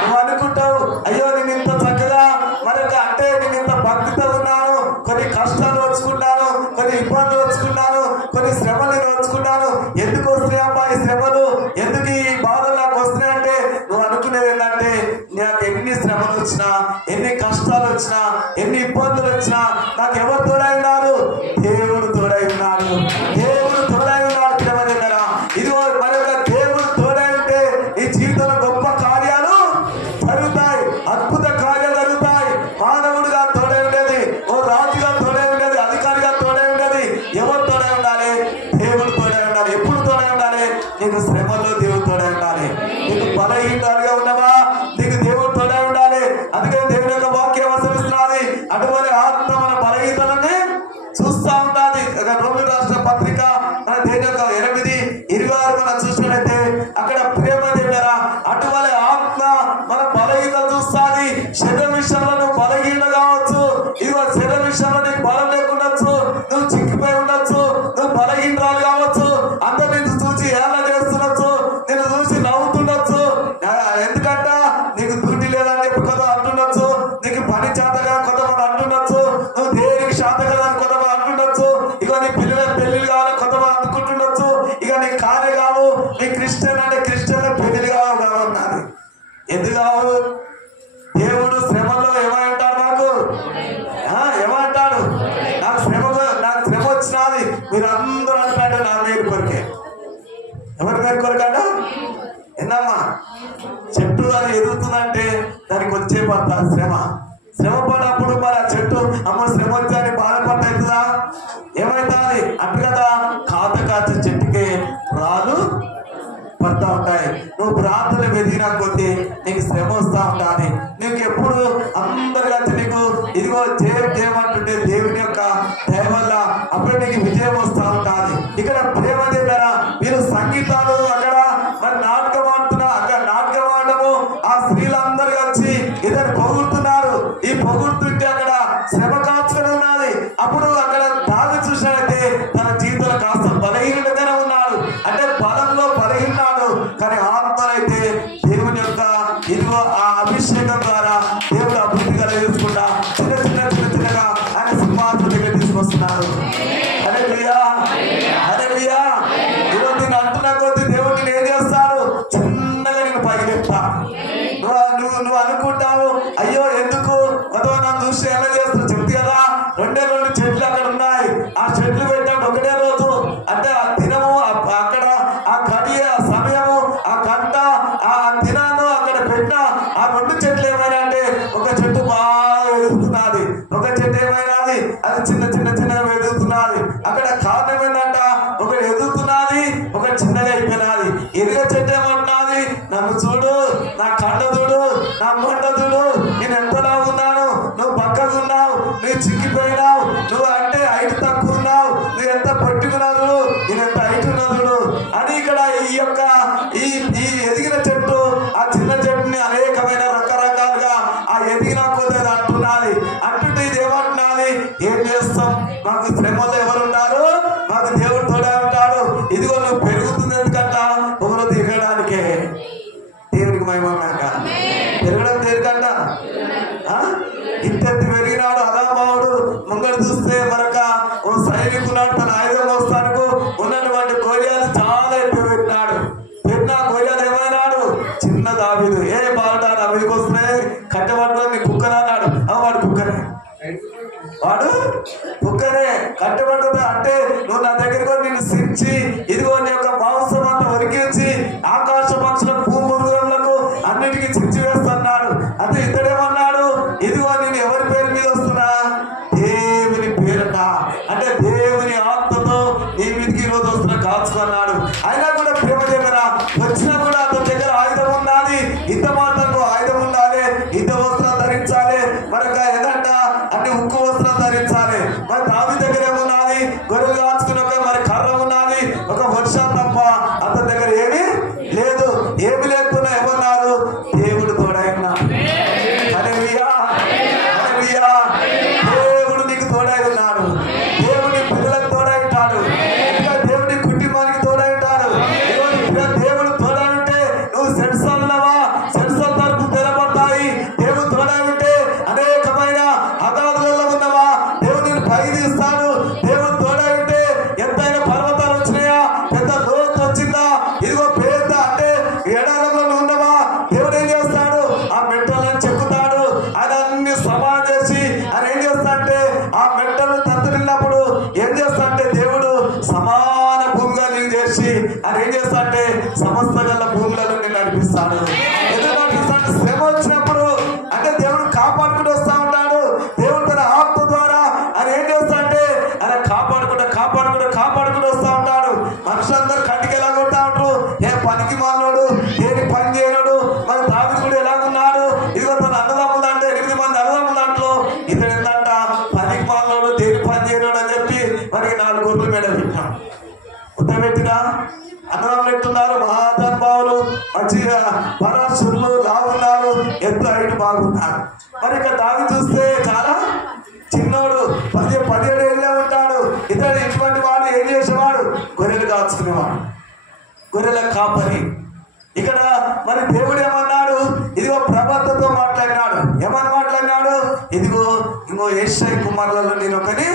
నువ్వు అనుకుంటావు అయ్యో నేను ఇంత చక్కగా మరొక అంటే నేను ఇంత భక్తితో ఉన్నాను, కొన్ని కష్టాలు వచ్చుకున్నాను, కొన్ని ఇబ్బందులు వచ్చుకున్నాను, కొన్ని శ్రమలు నేను వచ్చుకున్నాను, ఎందుకు వస్తున్నాయి అమ్మా ఈ శ్రమలు, ఎందుకు ఈ బాధలు నాకు వస్తున్నాయి అంటే నువ్వు అనుకునేది ఏంటంటే నాకు ఎన్ని శ్రమలు వచ్చినా, ఎన్ని కష్టాలు వచ్చినా, ఎన్ని ఇబ్బందులు వచ్చినా నాకు ఎవరు తోడై ఉన్నారు, దేవుడు తోడై ఉన్నాడు, దేవుడు తోడై ఉన్నాడు. ప్రేమ దగ్గర ఇదిగో మరొక దేవుడు తోడై ఉంటే నీ జీవితంలో గొప్ప కార్యాలు జరుగుతాయి, అద్భుత కార్యాలు జరుగుతాయి. మానవుడిగా తోడై ఉండేది, ఓ రాజుగా తోడై ఉండేది, అధికారిగా తోడై ఉండేది ఎవరు తోడై ఉండాలి, దేవుడు తోడై ఉండాలి. ఎప్పుడు తోడై ఉండాలి, నీకు శ్రమల్లో దేవుడు తోడై ఉండాలి. నీకు బలహీనతగా ఉన్నవా, నీకు దేవుడు తోడై ఉండాలి. అందుకని దేవుని యొక్క వాక్యం వసవిస్తున్నది, అటువంటి ఆత్మ మన బలహీనతలని చూస్తా ఉన్నది. రోమి రాష్ట్ర పత్రిక మన దేని యొక్క 8:26 మనం చూసినట్లయితే అక్కడ ప్రేమ దేవుడరా అటువంటి ఆత్మ మన బలహీనత చూస్తుంది. శరీర విషయంలో నువ్వు బలహీన కావచ్చు, ఇదిగో శరీర విషయంలో నీకు బలం లేకుండొచ్చు, నువ్వు చిక్కిపోయి ఉండొచ్చు, నువ్వు బలహీనరాలు కావచ్చు, అందరు నిన్ను చూసి ఎలా చేస్తుండొచ్చు, నిన్ను చూసి నవ్వుతుండొచ్చు. ఎందుకంటే నీకు డ్యూటీ లేదని చెప్పి కొంత అంటుండొచ్చు, నీకు పని చేతగా కొంతమంది అంటుండొచ్చు, నువ్వు దేనికి శాత కదని కొంతమంది అంటుండొచ్చు, ఇక నీ పిల్లల పెళ్లిలు కావాలని కొంతమంది అనుకుంటుండొచ్చు, ఇక నీ కానే కావు, నీ క్రిస్టియన్ అంటే క్రిస్టియన్ పెళ్లిలు కావాలి. ఎందుకు కావు? దేవుడు శ్రమలో ఏమంటాడు, నాకు ఏమంటాడు, నాకు శ్రమ వచ్చినది మీరు అందరూ అంటాడు నా మేలు కొరికే. ఎవరి మేలు కొరకాడు? ఏందమ్మా చెట్టు అది ఎదుగుతుందంటే దానికి వచ్చే పడతారు శ్రమ పడినప్పుడు మరి ఆ చెట్టు అమ్మ శ్రమ వచ్చాని బాధపడతా ఏమైతుంది అట్టు కదా, కాచే చెట్టుకి రాళ్ళు పడతా ఉంటాయి. నువ్వు ప్రార్థన వెదిగినకపోతే నీకు శ్రమ వస్తా ఉంటాని, నీకు ఎప్పుడు అందరు కలిసి నీకు ఇదిగో చేయమంటుంటే దేవుని యొక్క దయ వల్ల అప్పుడు నీకు విజయం వస్తా ఉంటుంది. ఇక్కడ ప్రేమ దగ్గర మీరు సంగీతాలు అక్కడ మరి నాటకం ఆడుతున్నా, అక్కడ నాటకం ఆడము ఆ స్త్రీలందరూ కలిసి ఇద్దరు పొగుడుతున్నారు. ఈ పొగుడుతుంటే అక్కడ శ్రమ కాచుకొని ఉన్నది. అప్పుడు అక్కడ దావి చూసినట్లయితే తన జీవితంలో కాస్త బలహీనతగానే ఉన్నాడు, అంటే బలంలో బలహీనాడు, కానీ ఆత్మలైతే దేవుని యొక్క ఇదిగో ఆ అభిషేకం ద్వారా దేవుడు అభివృద్ధి కలిగించుకుంటా చిన్నగా ఆయన సింహాసనం దగ్గర తీసుకొస్తున్నారు. హల్లెలూయా, హల్లెలూయా. ఈరోజు నేను అంటున్న కొద్దీ దేవుడు నేను ఏం చేస్తాను, చిన్నగా నేను పైకి చెప్తా. నువ్వు అనుకుంటావు అయ్యో ఎందుకు నన్ను చూసి ఎలా చేస్తావు చెప్తే కదా, 2 చెట్లు అక్కడ ఉన్నాయి, ఆ చెట్లు పెట్టాడు ఒకటే రోజు, అంటే ఆ దినము అక్కడ ఆ గడియ సమయము ఆ గంట ఆ దినాన్ని అక్కడ పెట్టిన ఆ 2 చెట్లు ఏమైనా అంటే ఒక చెట్టు బాగా ఎదుగుతున్నది, ఒక చెట్టు ఏమైనాది అది చిన్నగా ఎదుగుతున్నది. అక్కడ కారణం ఏంటంట, ఒకటి ఎదుగుతున్నది, ఒకటి చిన్నగా అయిపోయినది. ఎదుగ చెట్టు ఏమంటున్నది, నన్ను చూడు, నా కండ చూడు, నా మంట చూడు, నేను ఎంతలా ఉన్నాను, నువ్వు పక్కకు ఉన్నావు, నువ్వు చిక్కిపోయినావు, నువ్వు అంటే హైట్ తక్కువ ఉన్నావు, నువ్వు ఎంత పట్టుకున్నావు, నేను ఎంత హైట్ ఉన్నాడు అని ఇక్కడ ఈ యొక్క ఈ ఎదిగిన చెట్టు ఆ చిన్న చెట్టుని అనేకమైన రకరకాలుగా ఆ ఎదిగిన కొద్ది అంటున్నది. అంటుంటే ఇది ఏమంటున్నది, ఏం చేస్తాం, మాకు శ్రమలో ఎవరున్నారు, మాకు దేవుడు తోడే ఉంటాడు. ఇదిగో నువ్వు పెరుగుతుంది ఎందుకంట, ఒకరు తిరగడానికే. దేవునికి మహిమ పెరగడం దేనికంట, ఇంతెత్తి పెరిగినాడు అదామావుడు ముంగడు చూస్తే మరొక ఓ సైనికున్నాడు, తన ఆయుధం వస్తానికి ఉన్నటువంటి గొలియాతు చాలా ఎక్కువ పెట్టినాడు. గొలియాతు ఏమైనాడు, చిన్న దావీదు. ఏ బాగుంటాడు అవికి వస్తే కట్టబడ్డ కుక్కనే అన్నాడు. వాడు కుక్కనే కట్టబడ్డది అంటే నువ్వు నా దగ్గరకు నిన్ను సించి ఇదిగో నీ యొక్క మాంసం అంతా వరికించి ఆకాశ పక్షుల భూములకు అన్నిటికీ చించి వేస్తున్నాడు. అంటే ఇతడేమన్నాడు, ఇదిగో నేను ఎవరి పేరు మీద వస్తున్నా, దేవుని పేరట, అంటే దేవుని ఆత్మతో నీ మీదకి ఈరోజు వస్తున్నా కాచుకున్నాడు. అయినా కూడా ప్రేమ దగ్గర వచ్చినా కూడా అతని దగ్గర ఆయుధం ఉన్నది, ఇంత మాత్రం ఆయుధం ఉండాలి, ఇంత వస్త్రం ధరించాలి, మరొక ఎదంట అంటే ఉక్కు వస్త్రం ధరించాలి. మరి దావీదు దగ్గర ఏమున్నది, గొర్రెలు కాచుకుని ఒక శ్రమ వచ్చినప్పుడు అంటే దేవుడు కాపాడుకుంటూ వస్తా ఉంటాడు. దేవుడు తన ఆత్మ ద్వారా ఆయన ఏం చేస్తా అంటే ఆయన కాపాడుకుంటూ వస్తా ఉంటాడు. మనుషులందరూ కంటికి ఎలా కొడతా ఉంటారు, ఏ పనికి మాలోడు, దేని పని చేయడు. మన దావీదు కూడా ఎలాగున్నాడు, ఇదిగో తన అన్నదమ్ములు అంటే 8 మంది అన్నదమ్ముల దాంట్లో ఇతడు ఏంటంట పనికి మాలోడు, దేని పని చేయడు అని చెప్పి మనకి 4 గొర్రెలు మేడ పెట్టాం. ఉత్తపెట్టినా అన్నదమ్ములు ఎట్టున్నారు, మహానుభావులు, మంచిగా పరాశురులు, లావున్నారు, ఎత్తు హైట్ బాగున్నారు. మరి ఇక్కడ దావీదు చూస్తే చాలా చిన్నోడు, 17 ఏళ్ళే ఉంటాడు. ఇతడు ఇటువంటి వాడు ఏం చేసేవాడు, గొర్రెలు కాచుకునేవాడు, గొర్రెల కాపరి. ఇక్కడ మరి దేవుడు ఏమన్నాడు, ఇదిగో ప్రవక్తతో మాట్లాడినాడు. ఏమని మాట్లాడినాడు, ఇదిగో ఇంకో యెషై కుమారులలో నేను ఒకని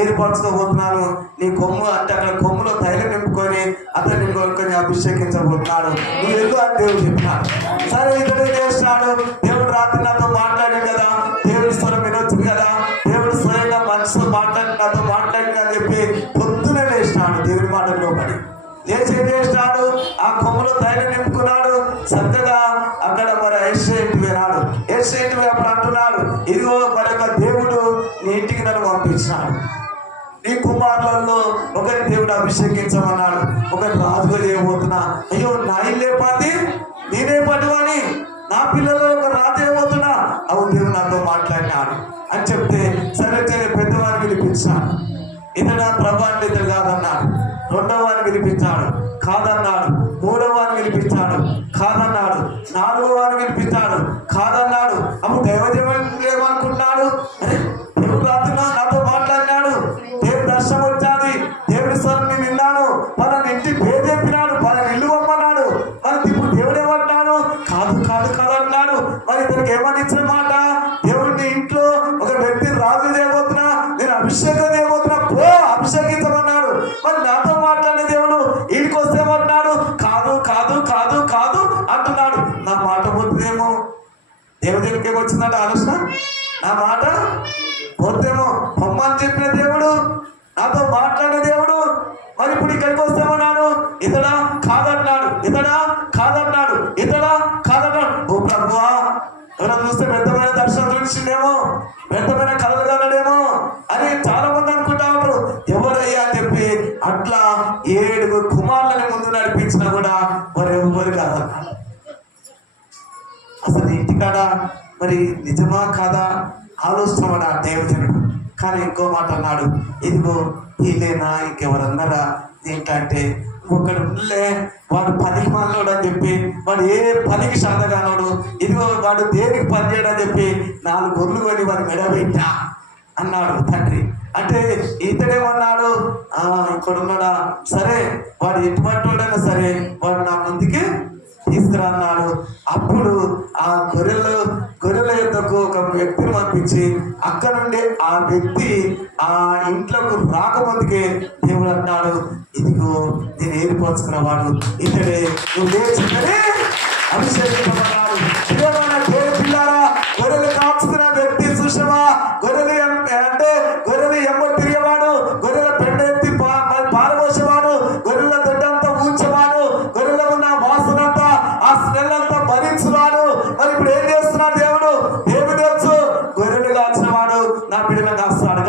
ఏర్పరచుకోబోతున్నాను, నీ కొమ్ము అంటే అక్కడ కొమ్ములో తైలం నింపుకొని అతన్ని ఇంకొకరిని అభిషేకించబోతున్నాడు, నువ్వు వెళ్ళు అని దేవుడు చెప్పినాడు. సరే ఇతడు ఏం చేస్తున్నాడు, దేవుడు రాత్రి నాతో మాట్లాడింది కదా, దేవుడి స్వరం వినొచ్చింది కదా, దేవుడు స్వయంగా మనసుతో నాతో మాట్లాడింది అని చెప్పి పొద్దునే లేచినాడు. దేవుడి మాటలో పడి లేచి ఏం చేసినాడు, ఆ కొమ్ములో తైలం నింపుకున్నాడు. చక్కగా అక్కడ మరి యెషై ఇంటికి వెళ్ళాడు. యెషై ఇంటికి అప్పుడు అంటున్నాడు, ఇదిగో మరొక దేవుడు నీ ఇంటికి నన్ను పంపించినాడు, నీ కుమారులలో ఒకరి దేవుడు అభిషేకించమన్నాడు, ఒకరి రాజుగా చేయబోతున్నా. అయ్యో నా ఇల్లే పాది నేనే పట్టువని, నా పిల్లలు ఒక రాజు అయిపోతున్నా. అవును దేవుడు నాతో మాట్లాడినాడు అని చెప్తే సరే పెద్దవాడిని పిలిపించాడు. ఇతడు ప్రభు అంటే ఇతడు కాదన్నాడు. 2వ వాడిని పిలిపించాడు, కాదన్నాడు. 3వ వాడిని పిలిపించాడు, కాదన్నాడు. 4వ వాడిని పిలిపించాడు, కాదన్నాడు. అప్పుడు దైవజనుడు ఏమనుకుంటున్నాడు, అరే దేవుడు రాత్రి నాతో మాట్లాడినాడు, దేవుడు దర్శనం వచ్చాది, దేవుడి స్వరం నేను విన్నాను, మన ఇంటి పేరు చెప్పినాడు, మన ఇల్లు పంపన్నాడు. మరి ఇప్పుడు దేవుడు ఏమంటున్నాడు, కాదు అంటున్నాడు. మరి ఇతనికి ఏమని ఇచ్చిన మాట, దేవుడిని ఇంట్లో ఒక వ్యక్తిని రాజు చేయబోతున్నా, నేను అభిషేకం చేయబోతున్నా, పో అభిషేకించమన్నాడు. మరి నాతో మాట్లాడే దేవుడు వీడికి వస్తేమన్నాడు, కాదు అంటున్నాడు. నా మాట పోతుందేమో, దేవదేవుడికి ఏమొచ్చిందంటే ఆలోచన, నా మాట పోతేమో, పొమ్మని చెప్పిన దేవుడు, నాతో మాట్లాడిన దేవుడు, మరి ఇప్పుడు ఇక్కడికి వస్తేమన్నాడు, ఇతడా కాదన్నాడు. ఓ ప్రభువా, ఎవరైనా చూస్తే పెద్దమైన దర్శనం చూసిందేమో, పెద్దమైన కళలు కలడేమో అని చాలా మంది అనుకుంటా ఉంటారు. ఎవరయ్యా అని చెప్పి అట్లా 7 కుమారులని ముందు నడిపించినా కూడా మరి ఎవరు కాదన్నాడు. అసలు ఇంటికాడ మరి నిజమా కాదా ఆలోచన ఆ దేవజనుడు. కానీ ఇంకో మాట అన్నాడు, ఇదిగో వీళ్ళేనా ఇంకెవరన్నారా ఏంటంటే, ఒకడు ఉండలే వాడు పనికి మాలోడు అని చెప్పి, వాడు ఏ పనికి సాధగానోడు, ఇదిగో వాడు దేనికి పని చేయడని చెప్పి 4 గొర్రెలు కొని వాడు మెడబెట్టా అన్నాడు తండ్రి. అంటే ఇతడేమన్నాడు, ఇక్కడున్నాడా, సరే వాడు ఎటువంటి వాడైనా సరే వాడు నా ముందుకి తీసుకురా అన్నాడు. అప్పుడు ఆ గొర్రెల యొద్దకు ఒక వ్యక్తిని పంపించి అక్కడ నుండి ఆ వ్యక్తి ఆ ఇంట్లోకి రాకముందుకే దేవుడు అన్నాడు, ఇదిగో నేను ఏర్పరచుకున్నవాడు ఇతడే, నువ్వు లేచిందని అభిషేకించమన్నాడు. దేవుని పిల్లారా, గొర్రెలు కాచుకున్న వ్యక్తి చూసావా, గొర్రెలు ఎమ్మడి తిరిగేవాడు, గొర్రెల పెండ ఎత్తి పారబోసేవాడు, గొర్రెల దొడ్డంతా ఊడ్చేవాడు, గొర్రెల ఉన్న వాసనంతా ఆ స్మెల్ అంతా భరించువాడు. మరి ఇప్పుడు ఏం చేస్తున్నాడు దేవుడు, తెలుసు గొర్రెలు కాచినవాడు నా బిడ్డను కాస్తాడు.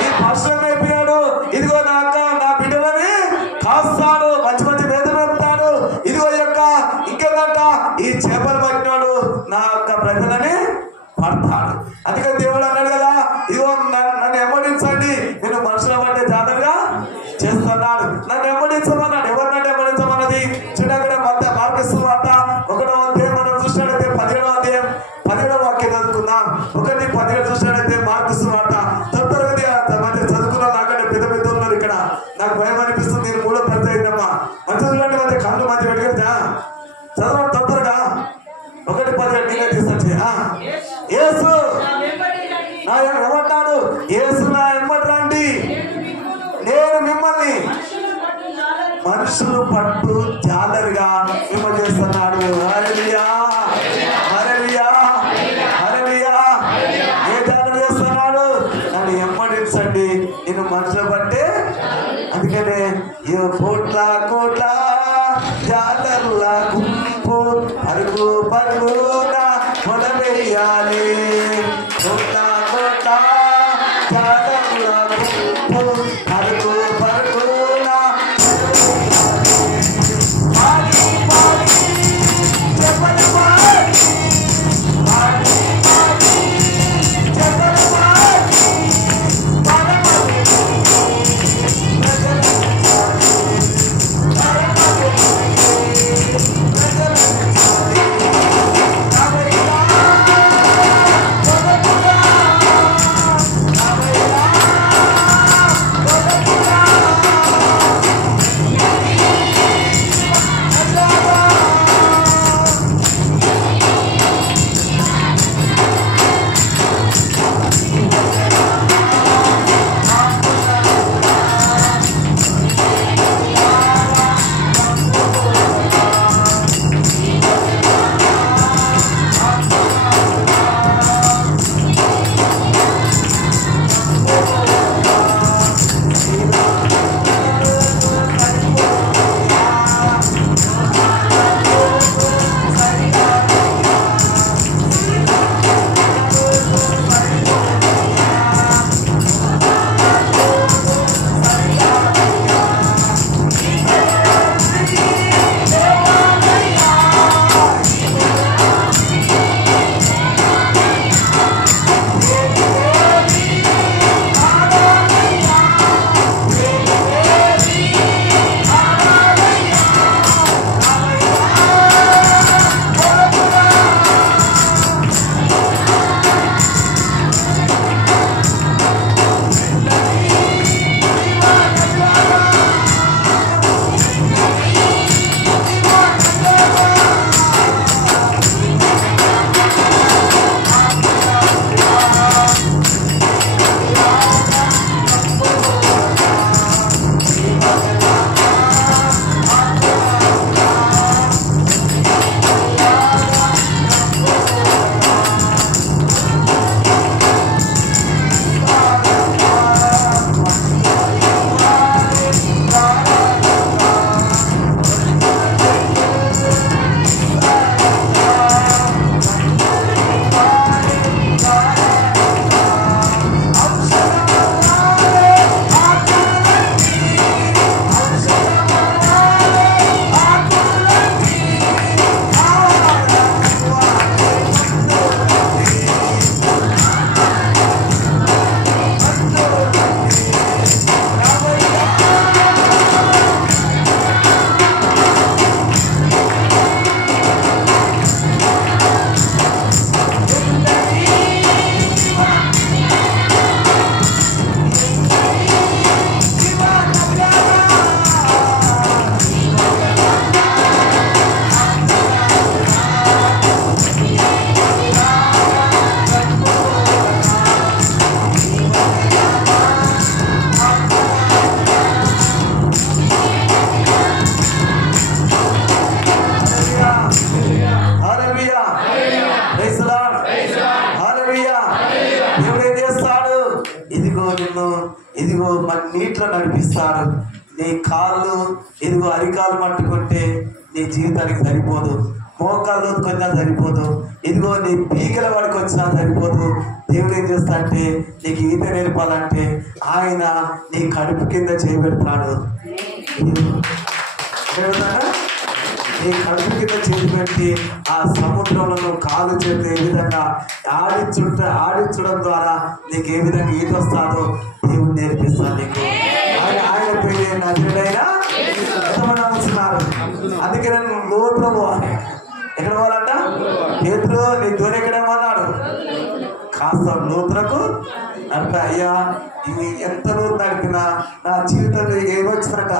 ఈ పశువులు చెప్పినాడు, ఇదిగో నా బిడ్డలని కాస్తాడు, మంచి వేదన పెడతాడు. ఇదిగో ఇంకేందంట, ఈ చేపలు పట్టినాడు నా యొక్క ప్రజలని పడతాడు. అందుకని దేవుడు అన్నాడు కదా, ఇదిగో నన్ను ఎమ్మడించండి, నేను మనుషుల బట్టే జాతరగా చేస్తున్నాడు, నన్ను ఎమ్మడించమన్నాడు. ఎవరినంటే ఎమ్మడించమన్నది చూడక్కడ మార్కు సువార్త 1వ అధ్యాయం మనం చూసినట్లయితే 17వ అధ్యాయం 17వ వాక్యం చదువుకుందాం. 1:17 చూసినట్లయితే మార్కు సువార్త తొందరగా మధ్య చదువుకున్న నాకంటే పెద్ద ఉన్నారు ఇక్కడ, నాకు భయం అనిపిస్తుంది. నేను 3వ పరిచయమ్మా మంచి మధ్య కళ్ళు మధ్య పెట్టుకుంటా చదవండి తొందరగా. 1:17 నీళ్ళ తీసుకొచ్చి యేసు నా ఏమంటాడు, యేసు నా ఎమ్మటి రండి, నేను మిమ్మల్ని మనుషులు పట్టు జాలరిగా మిమ్మల్ని చేస్తున్నాడు. హల్లెలూయా, హల్లెలూయా, హల్లెలూయా. ఏ జాలరి చేస్తున్నాడు, నన్ను ఎమ్మడించండి, నేను మనుషులు పట్టే. అందుకనే కోట్ల జాలర్ల గుంపు పరుగు పరుగున మొదలెయ్యాలి. కోట కోట జాలర్ల గుంపు పరుగు పరుగున పాడి పాడి చెప్పలు పాడి పాడి పాడి చెప్పలు పాడి ఇదిగో మన నీటిలో నడిపిస్తాడు. నీ కాళ్ళు ఇదిగో అరికాలు పట్టుకుంటే నీ జీవితానికి సరిపోదు, మోకాళ్ళు కొంచెం సరిపోదు, ఇదిగో నీ పీకల వాడికి వచ్చినా సరిపోదు. దేవుడు ఏం చేస్తా అంటే నీకు ఈత నేర్పాలంటే ఆయన నీ కడుపు కింద చేయబెడతాడు. నీ కడుపు కింద చేతి పెట్టి ఆ సముద్రంలో కాలు చేతి ఏ విధంగా ఆడించడం ద్వారా నీకు ఏ విధంగా ఈత వస్తాదో దేవుడు నేర్పిస్తాడు నీకు. ఆయన పేరు నజరుడైన ఎంతమంది నమ్ముతున్నారు? అందుకే నేను లోతులో పోవాలి. ఎక్కడ పోవాలంట? పేతురు నీ ధోని ఎక్కడేమన్నాడు? కాస్త లోతులకు అంటే అయ్యా ఇది ఎంత లోతు నడిపినా నా జీవితంలో ఏమొచ్చిందంట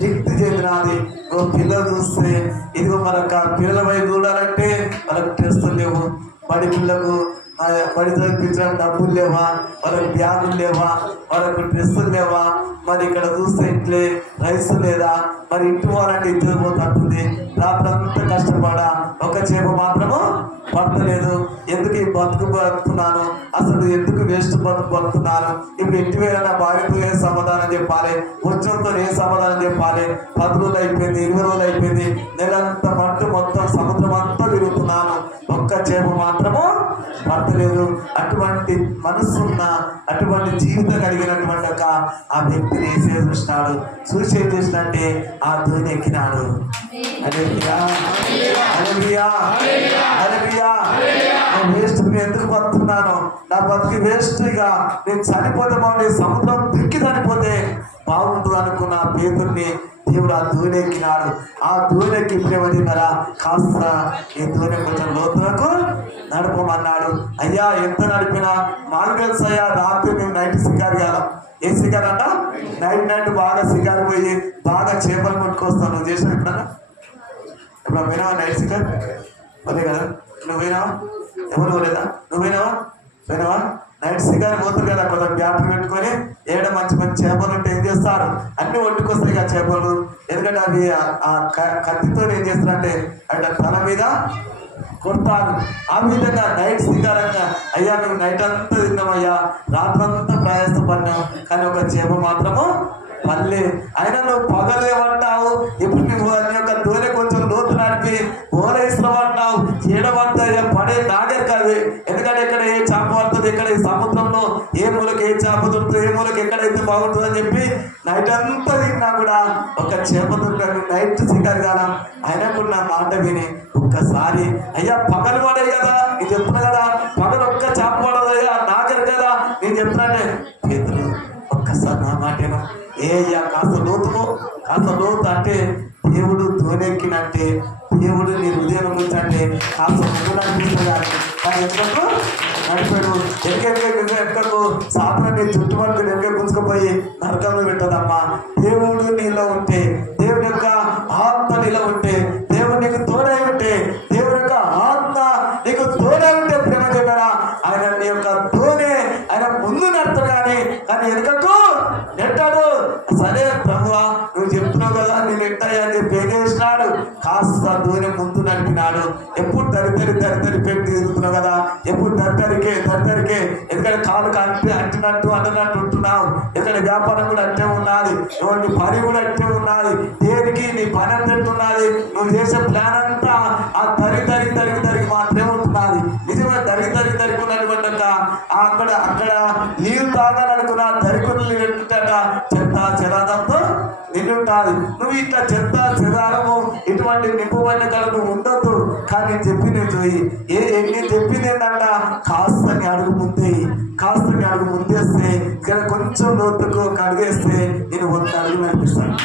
లిఫ్ట్ చెందినది. ఓ పిల్లలు చూస్తే ఇదిగో మనకు పిల్లల వైపు చూడాలంటే మనకు టెస్టులు లేవు. బడి పిల్లకు బడి చదివించడం డబ్బులు లేవా, వాళ్ళకి బ్యాగులు లేవా, వాళ్ళకి డ్రెస్సులు లేవా, మరి ఇక్కడ చూస్తే ఇంట్లో రైస్ లేదా, మరి ఇంటి పోవాలంటే ఇంటి పోతుంది. రాత్రంతా కష్టపడా ఒక చేప మాత్రము పడతలేదు. ఎందుకు ఈ బతుకుతున్నాను, అసలు ఎందుకు వేస్ట్ బతుకుతున్నాను? ఇప్పుడు ఇంటి వేరే నా భార్యతో ఏ సమాధానం చెప్పాలి, వచ్చంతో ఏ సమాధానం చెప్పాలి? 10 రోజులు అయిపోయింది, 20 రోజులు అయిపోయింది, నెలంతా పట్టు మొత్తం సముద్రం అంతా తిరుగుతున్నాను, ఒక్క చేప మాత్రము పడతలేదు. అటువంటి మనసున్న, అటువంటి జీవితం కలిగినటువంటి ఒక ఆ వ్యక్తిని ఏసయ్య చూసినాడు. చూసి ఏం చేసినంటే ఆ దోణి ఎక్కినాడు. వేస్ట్, నేను ఎందుకు బతుకున్నాను, నా బతికి వేస్ట్, ఇక నేను చనిపోతే బాగుండే, సముద్రం దిక్కి చనిపోతే బాగుంటుంది అనుకున్న పేతుర్ని దేవుడు ఆ దోణి ఎక్కినాడు. ఆ దోణి ఎక్కి ప్రేమది కదా, కాస్త ఈ దోణి కొంచెం లోతులకు నడపమన్నాడు. అయ్యా ఎంత నడిపినా మాకు తెలుసు అయ్యా, రాత్రి మేము నైట్ షికారు కాలం. ఏ షికారు అంట? నైట్ బాగా షికారు పోయి బాగా చేపలు కొట్టుకొస్తాను. నువ్వు చేసిన ఎప్పుడన్నా? ఇప్పుడు పోయినావా నైట్ షికారు? అదే కదా, నువ్వు పోయినావా? ఎవరు పోలేదా? నువ్వు పోయినావా? నైట్ షికారు పోతారు కదా, కొంచెం బ్యాటరీ పెట్టుకొని ఏడ మంచి మంచి చేపలు ఉంటే ఏం చేస్తారు, అన్ని ఒట్టుకొస్తాయి ఆ చేపలు. ఎందుకంటే అవి ఆ కత్తితో ఏం చేస్తారంటే అట్లా తల మీద కొడతారు. ఆ విధంగా నైట్ షికారంగా, అయ్యా మేము నైట్ అంతా తిన్నామయ్యా, రాత్రంతా ప్రయాసపడినాం, కానీ ఒక చేప మాత్రము పల్లె. అయినా నువ్వు పగలేమంటావు, ఇప్పుడు నువ్వు నీ యొక్క దూరే కొంచెం లోతు నడిపి ఓరేస్తామంటావు, ఏడమంతా పడే నాగర్ కాదు. ఎందుకంటే ఇక్కడ ఏ చేప పడుతుంది, ఇక్కడ ఈ సముద్రంలో ఏ మూలకి ఏ చేప దొరుకుతుంది, ఏ మూలకి ఎక్కడైతే బాగుంటుందని చెప్పి నైట్ అంతా తిన్నా కూడా ఒక చేప దొరకదు. నైట్ షికారు కాలం ఆయనకున్న మాట విని ఒక్కసారి, అయ్యా పగలు పడే కదా, నేను చెప్తున్నా కదా, పగలు ఒక్క చేప పడదయ్యా, నాగరు కదా నేను చెప్తున్నానే, పేతురు ఒక్కసారి నా మాటేనా, ఏ అయ్యా కాస్త లోతు అంటే దేవుడు దోనెక్కినంటే, దేవుడు నీ హృదయం నుంచి అంటే కాస్త ముందు నడిపిస్తున్నాడు. కానీ ఎక్కడకు నడిపాడు, ఎక్కడికెక్కడికి సాధన నీ చుట్టుపక్కల ఎక్కడ గుంజుకుపోయి నరకంలో పెట్టదమ్మా. దేవుడు నీలో ఉంటే, దేవుని యొక్క ఆత్మ నీలో ఉంటే, దేవుడు నీకు తోడై ఉంటే, దేవుని యొక్క ఆత్మ నీకు తోడై ఉంటే ప్రేమ చెప్పారా, ఆయన నీ యొక్క తోనే ఆయన ముందు నడతాడు. కానీ వెనుకకు నెట్టాడు. సరే ప్రభువా నువ్వు చెప్తున్నావు కదా, నేను నెట్టాయి అని చెప్పి ఏం చేసినాడు, కాస్త దూరం ముందు నడిపినాడు. ఎప్పుడు తరితరి పెట్టి తిరుగుతున్నావు కదా, ఎప్పుడు తరితరికే. ఎందుకంటే కాలు అంటినట్టు ఉంటున్నావు. ఎందుకంటే వ్యాపారం కూడా అట్టే ఉన్నది, నీ పని కూడా అట్టే ఉన్నది. దేనికి నీ పని అంతట్టు ఉన్నది, నువ్వు చేసే ప్లాన్ అంతా ఆ తరిగి మాత్రమే ఉంటున్నది. నిజంగా తరిగి ఉన్నటువంటి అక్కడ నీళ్ళు తాగాలనుకున్న తరికులు ఏంటంట, చెత్త చెదారంతో నిండుంటాది. నువ్వు ఇట్లా చెత్త చెదారము ఇటువంటి నింపబడిన కాడ నువ్వు ఉండొద్దు. కానీ నేను చెప్పింది చూయి, నేను చెప్పింది ఏంటంట, కాస్తని అడుగు ముందేస్తే ఇక్కడ కొంచెం లోతుకు కడిగేస్తే నేను 100 అడుగులు అనిపిస్తాను.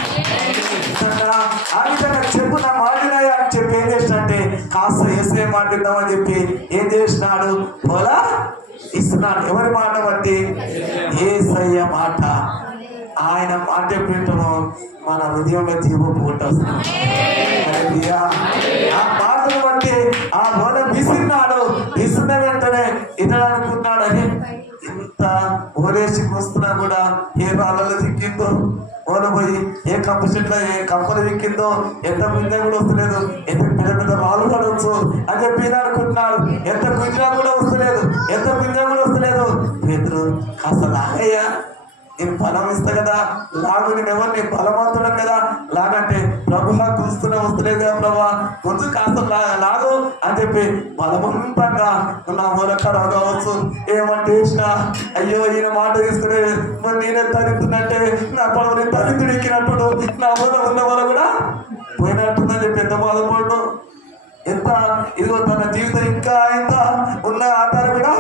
ఆ విధంగా చెప్పు నా మాటినాయా అని చెప్పి ఏం చేసినంటే, కాస్త ఏసే మాటిద్దామని చెప్పి ఏం చేసినాడు, పోలా ఇస్తున్నాడు. ఎవరి మాట బట్టి? యేసయ్య మాట. ఆయన మాట వింటాము, మన హృదయంలో జీవం పుట్టొస్తున్నాం. ఆ మాటను బట్టి ఆ బోధ విసిరినాడు. విసిన వెంటనే ఇతడు అనుకున్నాడు, అని ఇంత ఓరేసి వస్తున్నా కూడా ఏ రాళ్ళలో చిక్కిందో, ఓలపోయి ఏ కంప చెట్ల ఏ కంపలు చిక్కిందో, ఎంత ముందే కూడా వస్తలేదు, ఎంత పెద్ద రాళ్ళు పడవచ్చు అని చెప్పి అనుకుంటున్నాడు. ఎంత కుదిరా కూడా వస్తలేదు. పేతురు కాస్త లాగయ్యా, నేను బలం ఇస్తా కదా, లాగు నేను ఎవరిని బలవంతుడం కదా, లాగంటే ప్రభువా గుంజుతున్నా వస్తలేదు కదా ప్రభా, గుంజు కాస్త లాగు అని చెప్పి బలవంతంగా నా మూలకాడ కావచ్చు ఏమంటే అయ్యో ఈయన మాట తీసుకునే మరి నేనే తరిస్తున్నట్టే నా పడవని తరితుడు ఎక్కినప్పుడు నా మూల ఉన్న వాళ్ళు కూడా పోయినట్టుందని చెప్పి ఎంత బాధపడు, ఎంత ఇదిగో తన జీవితం ఇంకా ఇంత ఉన్న ఆధార కూడా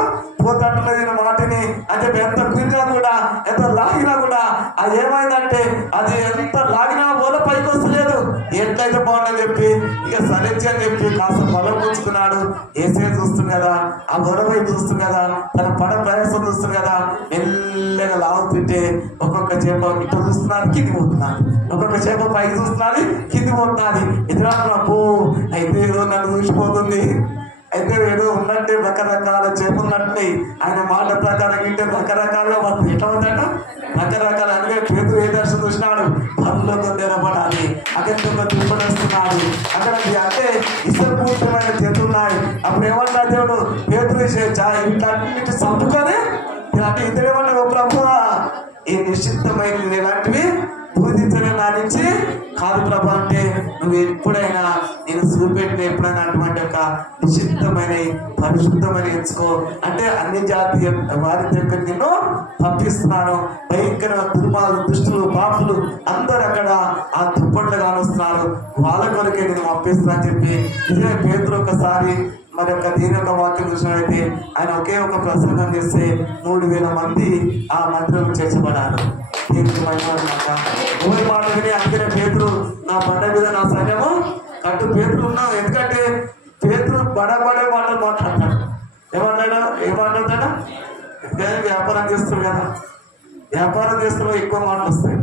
పోతట్టున్నది మాటని అని చెప్పి ఎంత కుదిరినా కూడా, ఎంత లాగినా కూడా అది ఏమైందంటే అది ఎంత లాగినా ఓల పైకి వస్తలేదు. ఎట్లయితే బాగుందని చెప్పి ఇక సరించి అని చెప్పి కాస్త బలం పుచ్చుకున్నాడు. ఏసే చూస్తుంది కదా, ఆ గొడవ చూస్తుంది కదా, తన పడ ప్రయాసం చూస్తుంది కదా, మెల్లగా లాగుతుంటే ఒక్కొక్క చేప ఇట్లా చూస్తున్నారు, కింది పోతున్నారు, ఒక్కొక్క చేప పైకి చూస్తున్నారు, కింది పోతున్నది. ఎదురాకు అయితే ఏదో నన్ను చూసిపోతుంది, అయితే ఏదో ఉన్నట్టే రకరకాల చేపలున్నట్టు ఆయన మాట ప్రకారం ఇంటే రకరకాలుగా వాళ్ళు ఎట్లా ఉందట రకరకాల అందుకే పేతురు ఏ దర్శనం చూసినాడు పనులతో తెరపడాలి అగంతగా తిప్పడేస్తున్నాడు అక్కడ అంటే ఇసర్పూర్తమైన చేతులున్నాయి. అప్పుడు ఏమన్నా దేవుడు పేతురు ఇట్లాంటి చంపుకొని అంటే ఇతడేమన్నా ఓ ప్రభువా ఈ నిశ్చితమైన ఇలాంటివి పూజించని నా నుంచి కాదు ప్రభు అంటే నువ్వు ఎప్పుడైనా నేను చూపెట్టిన ఎప్పుడైనా అటువంటి ఒక నిశ్చితమైన పరిశుద్ధమైన ఎంచుకో అంటే అన్ని జాతీయ వారి దగ్గర నేను పంపిస్తున్నాను. భయంకర దుర్మార్గులు దుష్టులు పాపులు అందరూ అక్కడ ఆ దుప్పట్లు కానుస్తున్నారు వాళ్ళ కొరకే నేను పంపిస్తున్నా అని చెప్పి నిజమే పేతురు ఒకసారి మరి ఒక దీని యొక్క వాక్యం చూసినట్లయితే ఆయన ఒకే ఒక ప్రసంగం చేస్తే 3000 మంది ఆ మందిరం చేర్చబడారు. ఎవరి మాట విని అందుకనే పేతురు నా బండ మీద నా సైన్యము కట్టు పేతురు ఉన్నావు. ఎందుకంటే పేతురు బడబడే మాటలు మాట్లాడతాడు. ఏం మాట్లాడతాడా ఎందుకంటే వ్యాపారం చేస్తాడు కదా, వ్యాపారం చేస్తున్నా ఎక్కువ మాటలు వస్తాయి.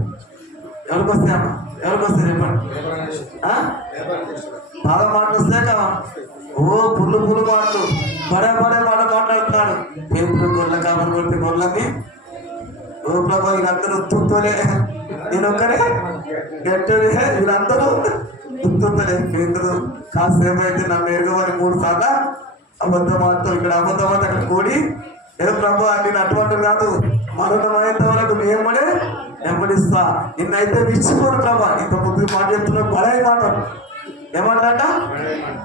ఎవరికి వస్తాయమ్మా ఎవరికి వస్తాయి చెప్పండి. బాగా మాటలు వస్తాయి కదా, ఓ పుల్లు మాటలు బడే మాట మాట్లాడుతున్నాడు. పేతురు గొర్రెల కాపరి కొడితే గొర్రెలకి ఓ ప్రభా వీళ్ళందరూ తుత్తలే నేను ఒక్కరే గట్టలే వీళ్ళందరూ తుత్తలే. పేతురు కాసేపు అయితే నా మేఘవారి 3 సార్లు అబద్ధం ఆడతావు ఇక్కడ అబద్ధం ఆడితే అక్కడ కూడి ఏదో ప్రభా నేను అటువంటి కాదు మరణమైనంత వరకు ఏమడే వెంబడిస్తా నిన్నైతే విచ్చిపోను ప్రభా ఇంత ముందు మాట చెప్తున్నా బడాయి మాట ఏమంటాట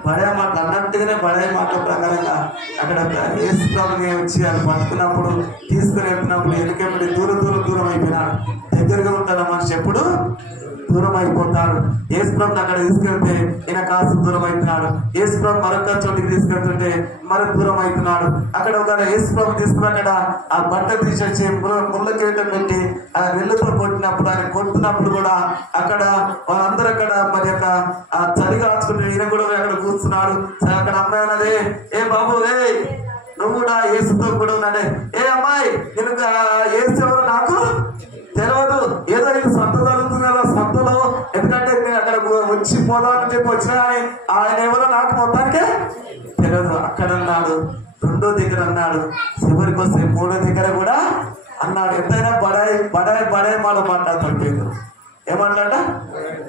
బడే మాట అన్నట్టుగానే బడాయి మాట ప్రకారంగా అక్కడ యేసు ప్రభుని వచ్చి అది పట్టుకున్నప్పుడు తీసుకుని వెళ్తున్నప్పుడు ఎందుకంటే దూరం అయిపోయినాడు. దగ్గరగా ఉంటాడు మనిషి ఎప్పుడు దూరం అయిపోతాడు. యేసు ప్రభుని అక్కడ తీసుకెళ్తే ఈయన కాస్త దూరం అవుతున్నాడు. యేసు ప్రభు మరొక చోటికి తీసుకెళ్తుంటే మరొక దూరం అవుతున్నాడు. అక్కడ ఒక యేసు ప్రభు తీసుకుని అక్కడ ఆ బట్ట తీసేసి ముళ్ళకేయటం పెట్టి ఆ రెల్లుతో కొట్టినప్పుడు ఆయన కొట్టినప్పుడు కూడా అక్కడ వాళ్ళందరూ అక్కడ మరి యొక్క ఆ చలి కాచుకుంటే ఈయన కూడా అక్కడ కూర్చున్నాడు. అక్కడ అమ్మాయి అన్నదే ఏ బాబు నువ్వు కూడా యేసుతో కూడా ఉన్నాడే ఏ అమ్మాయి నేను యేసు ఎవరు నాకు తెలియదు ఏదో ఇది సంత జరుగుతుంది కదా సంతలో ఎందుకంటే నేను అక్కడ వచ్చి పోదామని చెప్పి వచ్చినా కానీ ఆయన ఎవరో నాకు మొత్తానికే తెలియదు. అక్కడ అన్నాడు, 2వ దగ్గర అన్నాడు, చివరికి వస్తే 3వ దగ్గర కూడా అన్నాడు. ఎంతైనా బడాయి మాట మాట్లాడతాడు పేరు. ఏమంటాడ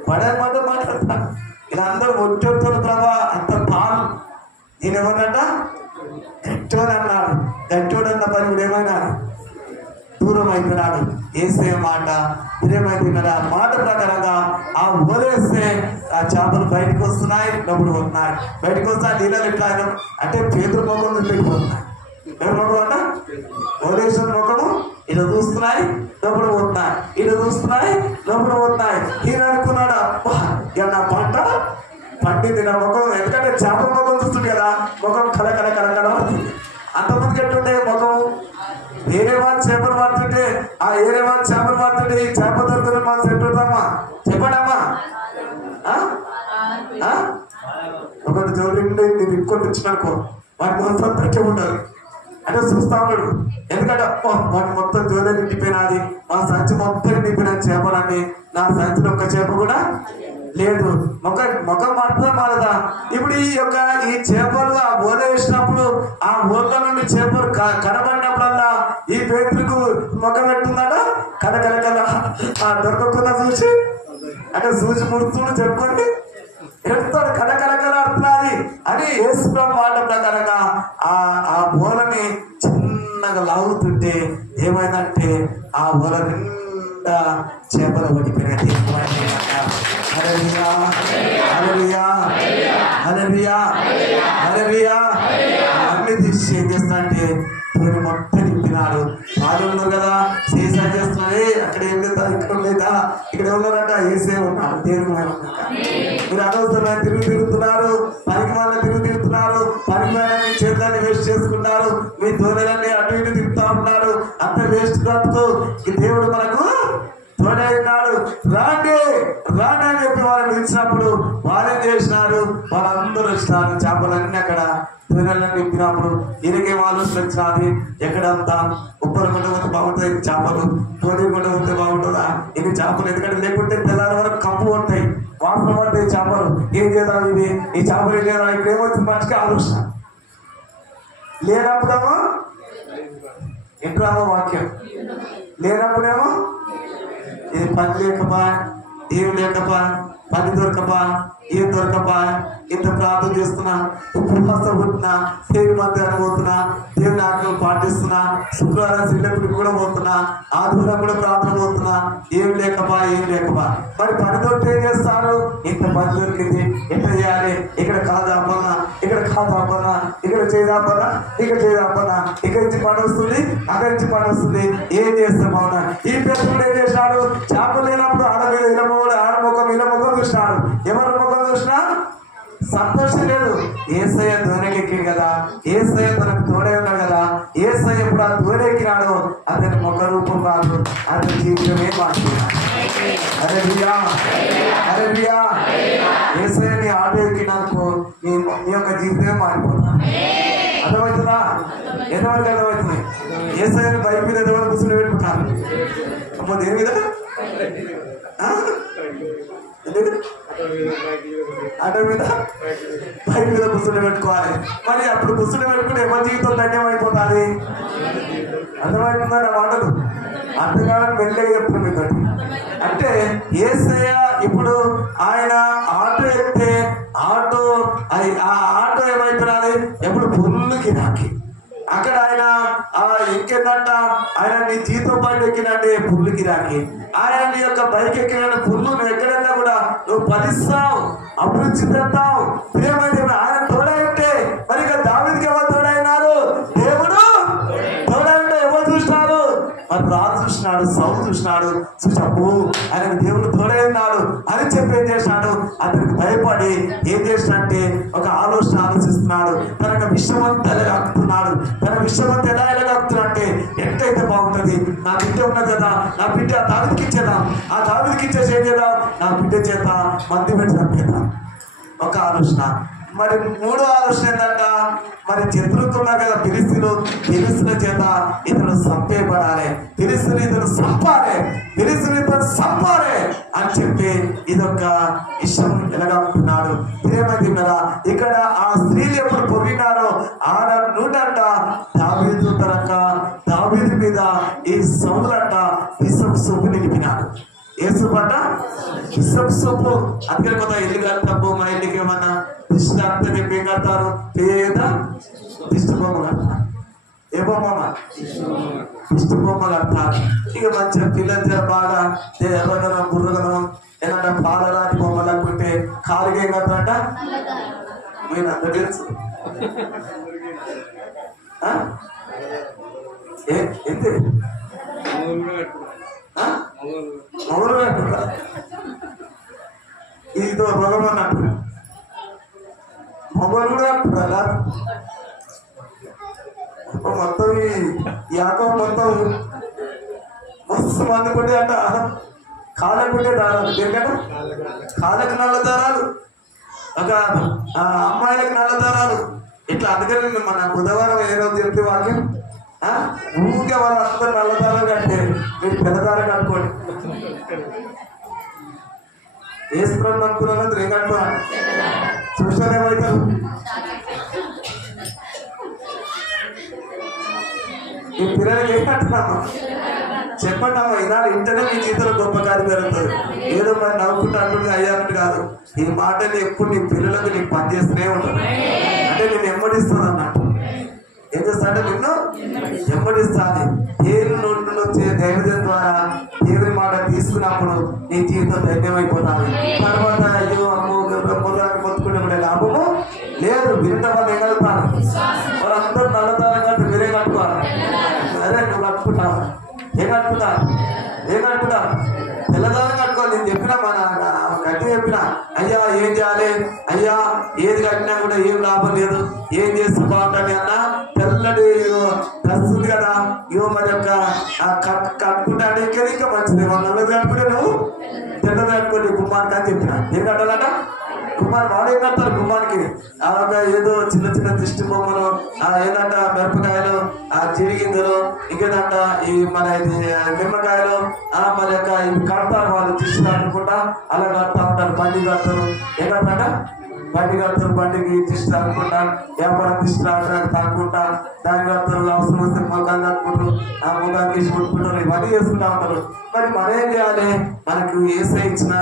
బడాయి మాట మాట్లాడతాడు. ఇలా అందరూ ఒట్టెడుతున్న ప్రభా అంత తాను నేను ఏమన్నాడ గట్టోడు అన్నాడు. గట్టోడు అన్న పని కూడా ఏమైనా దూరం అయిపోయినాడు. వేసే మాట దూరమైపోయినాడు. ఆ మాట ప్రకారంగా ఆ వదిలేస్తే ఆ చేపలు బయటకు వస్తున్నాయి, డబ్బులు వస్తున్నాయి. బయటకు వస్తా నీళ్ళని ఎట్లా అంటే పేతురు ముఖం పెట్టిపోతున్నాయి. ఎవరి ముఖం అంట వదిలేసిన ముఖము ఇలా చూస్తున్నాయి, డబ్బులు పోతున్నాయి, ఇలా చూస్తున్నాయి, డబ్బులు పోతున్నాయి. ఈయన అనుకున్నాడు అబ్బా ఇక నా పంట పండింది నా ముఖం. ఎందుకంటే చేపల ముఖం చూస్తుంది కదా, ముఖం కలకల అంతమంది ఎట్టుండే ముఖం. వేరే వాళ్ళు చేపలు పడుతుంటే ఆ వేరే వాళ్ళు చేపలు పడుతుంటే ఈ చేప దొరుకుతుంది మాకు చెప్తుందమ్మా చెప్పండమ్మా. ఒకటి జోలి ఇంకోటి వచ్చినాకో వాటి మొత్తం తట్టి ఉంటారు అంటే చూస్తా ఉన్నాడు. ఎందుకంటే వాటి మొత్తం జోలి నిండిపోయినది, మా సంచి మొత్తం నిండిపోయిన చేపలన్నీ నా సంచిలో ఒక్క చేప కూడా లేదు. ముఖం మాత్రం మారదా. ఇప్పుడు ఈ చేపలు ఆ ఓల వేసినప్పుడు ఆ ఓళ్ళ నుండి చేపలు కనబడినప్పుడల్లా ఈ పేతురుకు ముఖం పెట్టుకుందట కలకలకల దొరకకుండా చూసి అంటే చూసి ముడుతుడు చెప్పుకోండి ఎడుతాడు కలకలకలాడుతున్నది అని యేసు ప్రభు మాట ప్రకారంగా ఆ ఓలని చిన్నగా లాగుతుంటే ఏమైందంటే ఆ ఓల నిండా చేపలు పడిపోయినది. అన్ని తీసి ఏం చేస్తా అంటే దేవుని మొత్తం నింపినాడు. వాళ్ళు ఉన్నారు కదా చేసా చేస్తున్నాడు. అక్కడ ఏం లేదా ఇక్కడ లేదా ఇక్కడ ఉన్నారంట ఏసే ఉన్నాడు. దేవుని మీరు అనవసరమైన తిరుగుతున్నారు, పనికి వాళ్ళని తిరుగుతున్నారు, పనికి మీ చేతులన్నీ వేస్ట్ చేసుకున్నారు, మీ తోడలన్నీ అటు ఇటు తిరుగుతూ ఉన్నారు. అంత వేస్ట్ బ్రతుకు దేవుడు మనకు తోడే ఉన్నాడు. రాండి అని చెప్పి వాళ్ళని పిలిచినప్పుడు వాళ్ళేం చేసినారు, వాళ్ళందరూ వచ్చినారు. చేపలన్నీ అక్కడ తొనెలను నింపినప్పుడు ఈయనకేం ఆలోచన వచ్చినది, ఎక్కడంతా ఉప్పలు కొండ పోతే బాగుంటుంది చేపలు, తోడి కొండ పోతే బాగుంటుందా ఇది చేపలు. ఎందుకంటే లేకుంటే తెల్లారి వరకు కంపు ఉంటాయి, వాసన పడతాయి చేపలు. ఏం చేద్దాం ఇది ఈ చేపలు ఏం చేద్దాం. ఇప్పుడు ఏమొచ్చింది మనిషికి ఆలోచన. లేనప్పుడేమో ఇంట్లో వాక్యం, లేనప్పుడేమో ఇది పని లేకపా, ఏం లేకపా, పని దొరకపా, ఏం దొరకపా, ఇంత ప్రార్థన చేస్తున్నా, ఉపవాసం ఉంటున్నా, దేవుని మందిరానికి పోతున్నా, దేవుని ఆజ్ఞలు పాటిస్తున్నా, శుక్రవారం శ్రీలంకకి కూడా పోతున్నా, ఆదివారం కూడా ప్రార్థన పోతున్నా, ఏం లేకపా, ఏం లేకపా. మరి పని దొరికి ఏం చేస్తారు? ఇంత పని దొరికింది, ఎట్లా చేయాలి? ఇక్కడ కాదాపన్నా, ఇక్కడ కాదాపన్నా, ఇక్కడ చేయదాపన్నా, ఇక్కడ చేయదాపన్నా, ఇక్కడి నుంచి పని వస్తుంది, అక్కడి నుంచి పని వస్తుంది, ఏం చేస్తాం? అవునా? ఈ పేరు ఏం చేసినాడు? చేపలు లేనప్పుడు ఆడ మీద ముఖం ఇలా ముఖం చూసినాడు. ఎవరి ముఖం చూసినా సంతోషం లేదు. ఏసయ్య దోణెకెక్కింది కదా, ఏసయ్య తనకు తోడే ఉన్నాడు కదా. ఏసయ్య ఎప్పుడు ఆ దోణెక్కినాడు, అతని ముఖ రూపం కాదు, అతని జీవితమే మార్చుకున్నాడు. అరే బియ్యా, అరే బియ్యా, ఏసయ్య నీ ఆటో ఎక్కినాకు నీ యొక్క జీవితమే మారిపోతా. అర్థమవుతుందా? ఎంతవరకు అర్థమవుతుంది? ఏసయ్యని బైక్ మీద ఎవరు కూర్చుని పెట్టుకుంటారు? అమ్మ దేని మీద? ఆటో మీద, బైక్ మీద కూర్చుని పెట్టుకోవాలి. మరి అప్పుడు కూర్చుని పెట్టుకుంటే ఎవరి జీవితం ధన్యమైపోతుంది? అర్థమవుతుందా నా మాటలు? అంతకాలం వెళ్ళే చెప్తుంది మీతో. అంటే యేసయ్య ఇప్పుడు ఆయన ఆటో ఎక్కితే ఆటో ఏమైతున్నది? ఎప్పుడు పుల్లుకి నాకి అక్కడ ఆయన ఎక్కిందంట. ఆయన నీ జీతం బండి ఎక్కినంటే పుల్లు గిరాకి, ఆయన నీ యొక్క బైక్ ఎక్కిన పుల్లు నువ్వు ఎక్కడైనా కూడా నువ్వు ఫలిస్తావు, అభివృద్ధి చెందుతావు. ప్రియమైన ఆయన తోడై ఉంటే మరి ఇక దావీదుకి ఎవరు తోడైనారు? దేవుడు తోడై ఉంటే ఎవరు చూసినారు? మరి రాజు చూసినాడు, సౌలు చూసినాడు, చూసప్పు ఆయన దేవుడు తోడై ఉన్నాడు అని చెప్పి ఏం చేసినాడు? అతనికి భయపడి ఏం చేసినంటే ఒక ఆలోచిస్తున్నాడు. తనకు విషయమంతా ఎలాగుతున్నాడు, తన విషయమంతా ఎలా ఎలాగుతున్నా ఎట్లయితే బాగుంటుంది, నా బిడ్డ ఉన్నది కదా, నా బిడ్డ ఆ దావీదుకి ఇచ్చేద్దాం, ఆ దావీదుకి ఇచ్చేసి ఏం చేద్దాం, నా బిడ్డ చేత మంది పెట్టి చంపేద్దాం. ఒక ఆలోచన. మరి మూడో ఆలోచన ఏంటంట? మరి శత్రువులు ఉన్నారు కదా ఫిలిష్తీయుల చేత ఇతను చంపేయబడాలి, ఇతను చంపాలి అని చెప్పి ఇదొక ఇష్టం ఎలాగా ఉంటున్నాడు. ప్రేమైంది కదా. ఇక్కడ ఆ స్త్రీలు ఎప్పుడు పొగినారో ఆడ నూటంట దావీదు మీద ఈ సౌలంట విషపు సొప్పు నిలిపినాడు. ఏ సొప్పు అంట? విషపు సొప్పు. అందుకని కొంత ఇల్లు కడతాము, మా ఇంటికి ఏమన్నా దిష్టి అంతా చెప్పి ఏం కడతారు? పేద దిష్టి బొమ్మ కడతారు. ఏ బొమ్మ? దిష్టి బొమ్మ కడతారు. ఇక మంచిగా పిల్లలు బాగా ఎర్రగనం బుర్రగనం ఏదంటే పాలరాని బొమ్మలు అనుకుంటే కాలుగా ఏం కడతారంట? మీరు అంత తెలుసు ఏంటి మొగలు కట్టుకుంటా, ఇదో రోగం అన్నట్టు మొగలు కూడా కట్టుకుంటారా? మొత్తం ఈ ఆకం మొత్తం మస్తు మంది కొట్టే అంట కాళ్ళకు కొట్టే దారాలు. ఎందుకంటే కాళ్ళకు నల్ల దారాలు, ఒక అమ్మాయిలకు నల్ల దారాలు ఇట్లా. అందుకని మన బుధవారం ఏ రోజు చెప్తే వాక్యం ఊరికే వాళ్ళు అందరూ నల్ల దారాలు కట్టే మీరు పెద్ద దారం కట్టుకోండి. వేసుకున్నాను అనుకున్నాను ఏం కట్టుకోవాలి? చూసాను ఏమవుతారు? ఈ పిల్లలకి ఏం కట్టున్నామా చెప్పండి అమ్మా. ఈనాడు ఇంటనే మీ జీవితంలో గొప్ప కార్యం జరుగుతుంది. ఏదో మరి నవ్వుకుంటూ అంటుంది అయ్యారంటే కాదు. ఈ మాటని ఎప్పుడు నీ పిల్లలకు నీకు పనిచేస్తూనే ఉంటుంది. అంటే నేను ఎమ్మడిస్తుంది అన్నట్టు. ఏం చేస్తా అంటే నిన్ను ఎమ్మడిస్తాను. దేవుని నోటి నుండి వచ్చే దైవజనం ద్వారా దేవుని మాట తీసుకున్నప్పుడు నీ జీవితం ధన్యమైపోతాను. తర్వాత అయ్యో అమ్మో ముర్రాన్ని పొత్తుకుంటే కూడా లాభము లేదు. వినటం వాళ్ళు ఏం కలుగుతారు? వాళ్ళందరూ నల్లదారం కట్టు మీరే కట్టుకోవాలి. అదే నువ్వు కట్టుకుంటావు. ఏం కట్టుకుంటా తెల్లదారం కట్టుకోవాలి. నేను చెప్పినా మన గట్టి చెప్పినా అయ్యా ఏం చేయాలి, అయ్యా ఏది కట్టినా కూడా ఏం లాభం లేదు, ఏం చేస్తే బాగుంటుంది అన్న తెల్లటి డ్రెస్ ఉంది కదా, ఇవో మరి యొక్క కట్టుకుంటే ఇంకా మంచిది. నల్లది కట్టుకుంటే నువ్వు తెల్లది కట్టుకోండి గుమ్మానికి అని చెప్పిన. ఏం కట్టాలట? గుమ్మానికి వాడు ఏం కడతారు? గుమ్మానికి ఏదో చిన్న చిన్న దిష్టి బొమ్మలు, ఏదంట మిరపకాయలు, చిరిగిందలు, ఇంకేదంట ఈ మన నిమ్మకాయలు, మన యొక్క ఇవి కడతారు వాళ్ళు దిష్టి అనుకుంటా. అలా కడతా ఉంటారు. బండి కడతారు. ఏం కడతాట? బండి కడతారు, బండికి దిష్టి తాకుండా, వ్యాపారం దిష్టి తాకుండా, దాని కడతారు, అవసరం వస్తే ముఖాన్ని కట్టుకుంటారు, ఆ ముఖానికి వేసి కొట్టుకుంటారు, ఇవన్నీ చేసుకుంటా ఉంటారు. మరి మనం ఏం చేయాలి? మనకు ఏసై ఇచ్చిన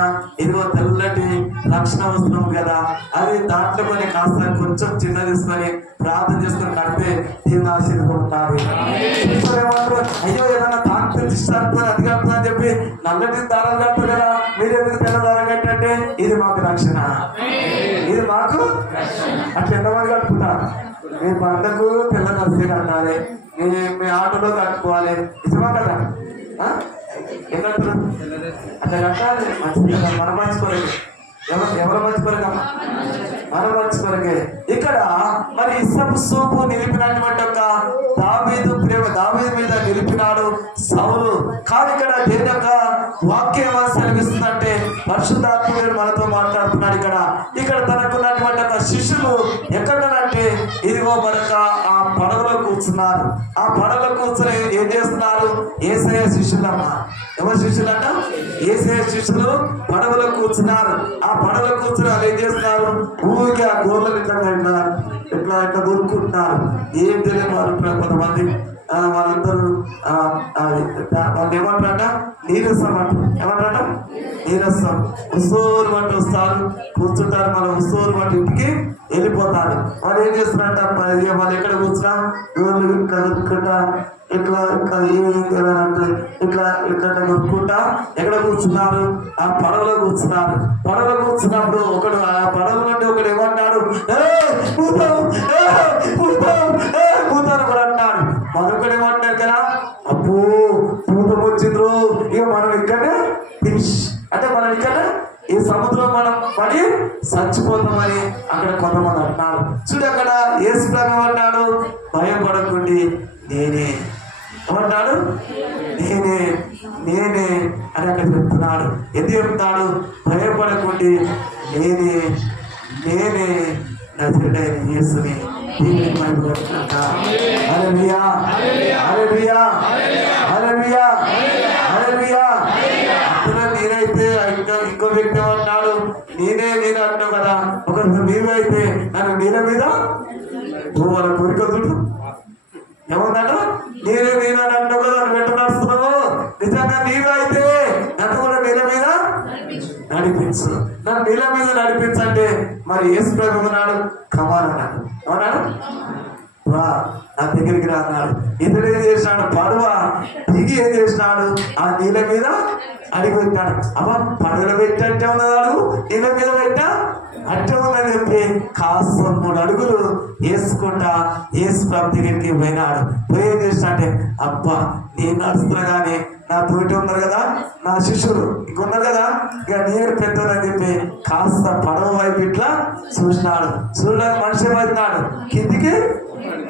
ఇదిగో తెల్లటి రక్షణ వస్త్రం కదా, అది దాంట్లో కొన్ని కాస్త కొంచెం చిన్న తీసుకొని ప్రార్థన చేసుకొని కడితే దేవుని ఆశీర్వాదం ఉంటుంది. ఏమంటారు? అయ్యో ఏదన్నా తాకితే దిష్టి తాకుతుంది, అది కడుతుంది అని చెప్పి నల్లటి దారాలు కడతారు కదా, మీరు ఎందుకు తెల్ల దారం కట్టంటే ఇది మాకు రక్షణ, ఇది మాకు అట్లా ఎంతమంది కట్టుకుంటారు? మీ పంటకు తెల్ల నర్సీ కట్టాలి, మీ ఆటోలో కట్టుకోవాలి, నిజమా కదా? ఎందుకంటారు అట్లా కట్టాలి. మంచిది కదా, మన మంచి కొరకే. ఎవరు మంచి కొరకమ్మా? మన మంచి కొరకే. ఇక్కడ మరి ఇసపు సూపు నిలిపినటువంటి ఒక దావీదు ప్రేమ, దావీదు మీద నిలిపినాడు సౌలు. కానీ ఇక్కడ దేని యొక్క వాక్యం ఏమని సెలవిస్తుందంటే పరిశుద్ధాత్ముడు మనతో మాట్లాడుతున్నాడు. ఇక్కడ తనకున్నటువంటి ఒక శిష్యులు ఎక్కడనంటే ఇదిగో మరొక ఆ పడవలో కూర్చున్నారు. ఆ పడవలో కూర్చొని ఏం చేస్తున్నారు? యేసయ్య శిష్యులమ్మా. ఎవరు శిష్యులంట? యేసయ్య శిష్యులు పడవలో కూర్చున్నారు. ఆ పడవలో కూర్చొని వాళ్ళు ఏం చేస్తున్నారు? ఊరికే ఆ గోర్లను ఇట్లా దొరుకుతున్నారు. ఏం తెలియని వారు కొంతమంది వాళ్ళందరూ వాళ్ళు ఏమంటారట? నీరసం అంటారు. ఏమంటారట? నీరసం. ఉసూరు వంటి వస్తారు, కూర్చుంటారు, మళ్ళీ ఉసూరు వంటి ఇంటికి వెళ్ళిపోతారు. వాళ్ళు ఏం చేస్తారంట? వాళ్ళు ఎక్కడ కూర్చున్నా గోర్లు కలుపుకుంటా ఇట్లా కొనుక్కుంటా ఎక్కడ కూర్చున్నారు? ఆ పడవలో కూర్చున్నారు. పడవలో కూర్చున్నప్పుడు ఒకడు ఆ పడవ నుండి ఒకడు ఏమన్నాడు? పూతాను కూడా అంటాడు. మరొకడు ఏమంటాడు కదా, అబ్బో పూతం వచ్చిండ్రు, ఇక మనం ఇక్కడే ఫినిష్ అంటే మనం ఇక్కడ ఈ సముద్రం మనం పడి చచ్చిపోతామని అక్కడ కొంతమంది అంటున్నారు. చూడు అక్కడ యేసు ప్రభువు ఏమన్నాడు? భయపడకండి, నేనే. ఏమంటాడు? నేనే నేనే అని అక్కడ చెప్తున్నాడు. ఎందుకు చెప్తాడు? భయపడకండి, నేనే నేనే నజరేయుడైన యేసుని. హల్లెలూయా హల్లెలూయా హల్లెలూయా హల్లెలూయా. అందులో నేనైతే ఇంకో వ్యక్తి ఏమన్నాడు? నేనే అంటావు కదా, ఒక నీవైతే నన్ను నీళ్ళ మీద వాళ్ళ కోరికదుడు ఏమన్నాడు? నేనే అంటావు కదా, నన్ను వెంట నడుస్తున్నావు. నిజంగా నీవే అయితే నన్ను కూడా నీళ్ళ మీద నడిపించు, నన్ను నీళ్ళ మీద నడిపించంటే మరి యేసు ప్రభువు అన్నాడు, కమాన్ అన్నాడు. ఏమన్నాడు? వా నా దగ్గరికి రా అన్నాడు. ఇతడు ఏం చేసినాడు? పడవ దిగి ఏం చేసినాడు? ఆ నీళ్ళ మీద అడిగి పెట్టాడు. అమ్మ పడవలో పెట్టంటే ఉన్నదాడు, నీళ్ళ మీద పెట్టా అట్టే ఉందని చెప్పి కాస్త 3 అడుగులు వేసుకుంటా యేసు ప్రభు దగ్గరికి పోయినాడు. పోయి ఏం చేసినాడంటే, అబ్బా నేను నడుస్తున్నా కానీ నా తోటి ఉన్నారు కదా, నా శిష్యులు ఇంకున్నారు కదా, ఇక నేను పెద్దోనని చెప్పి కాస్త పడవ వైపు ఇట్లా చూసినాడు. చూడడానికి మనిషి అవుతున్నాడు, కిందికి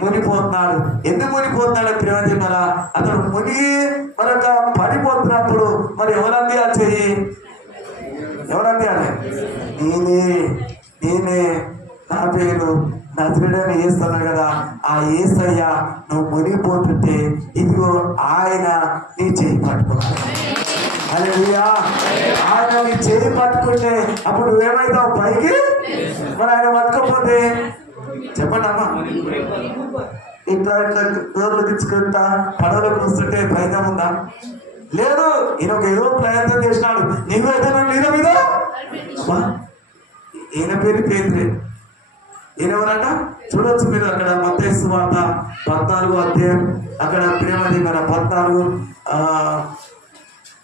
మునిపోతున్నాడు. ఎందుకు మునిపోతున్నాడు? ప్రేమరా అతడు మునిగి మరొక పడిపోతున్నప్పుడు మరి ఎవరంది ఆ చెయ్యి? ఎవరంది అని? నేనే నా పేరు నజరేయుడైన యేసు అన్నాడు కదా. ఆ యేసయ్య నువ్వు మునిగిపోతుంటే ఇదిగో ఆయన నీ చేయి పట్టుకున్నాడు. హల్లెలూయా. ఆయన నీ చేయి పట్టుకుంటే అప్పుడు నువ్వేమైతావు? పైకి. మరి ఆయన పట్టుకోకపోతే చెప్పండి అమ్మా, ఇట్లా గోర్లు తెచ్చుకుంటా పడవలోకి వస్తుంటే ప్రయత్నం ఉందా? లేదు. ఈయన ఏదో ప్రయత్నం చేసినాడు. నీవైతే నీళ్ళ మీద. ఈయన పేరు పేతురే. ఈయనెవరట? చూడొచ్చు మీరు అక్కడ మత్తయి సువార్త 14వ అధ్యాయం అక్కడ ప్రేమది మన 14.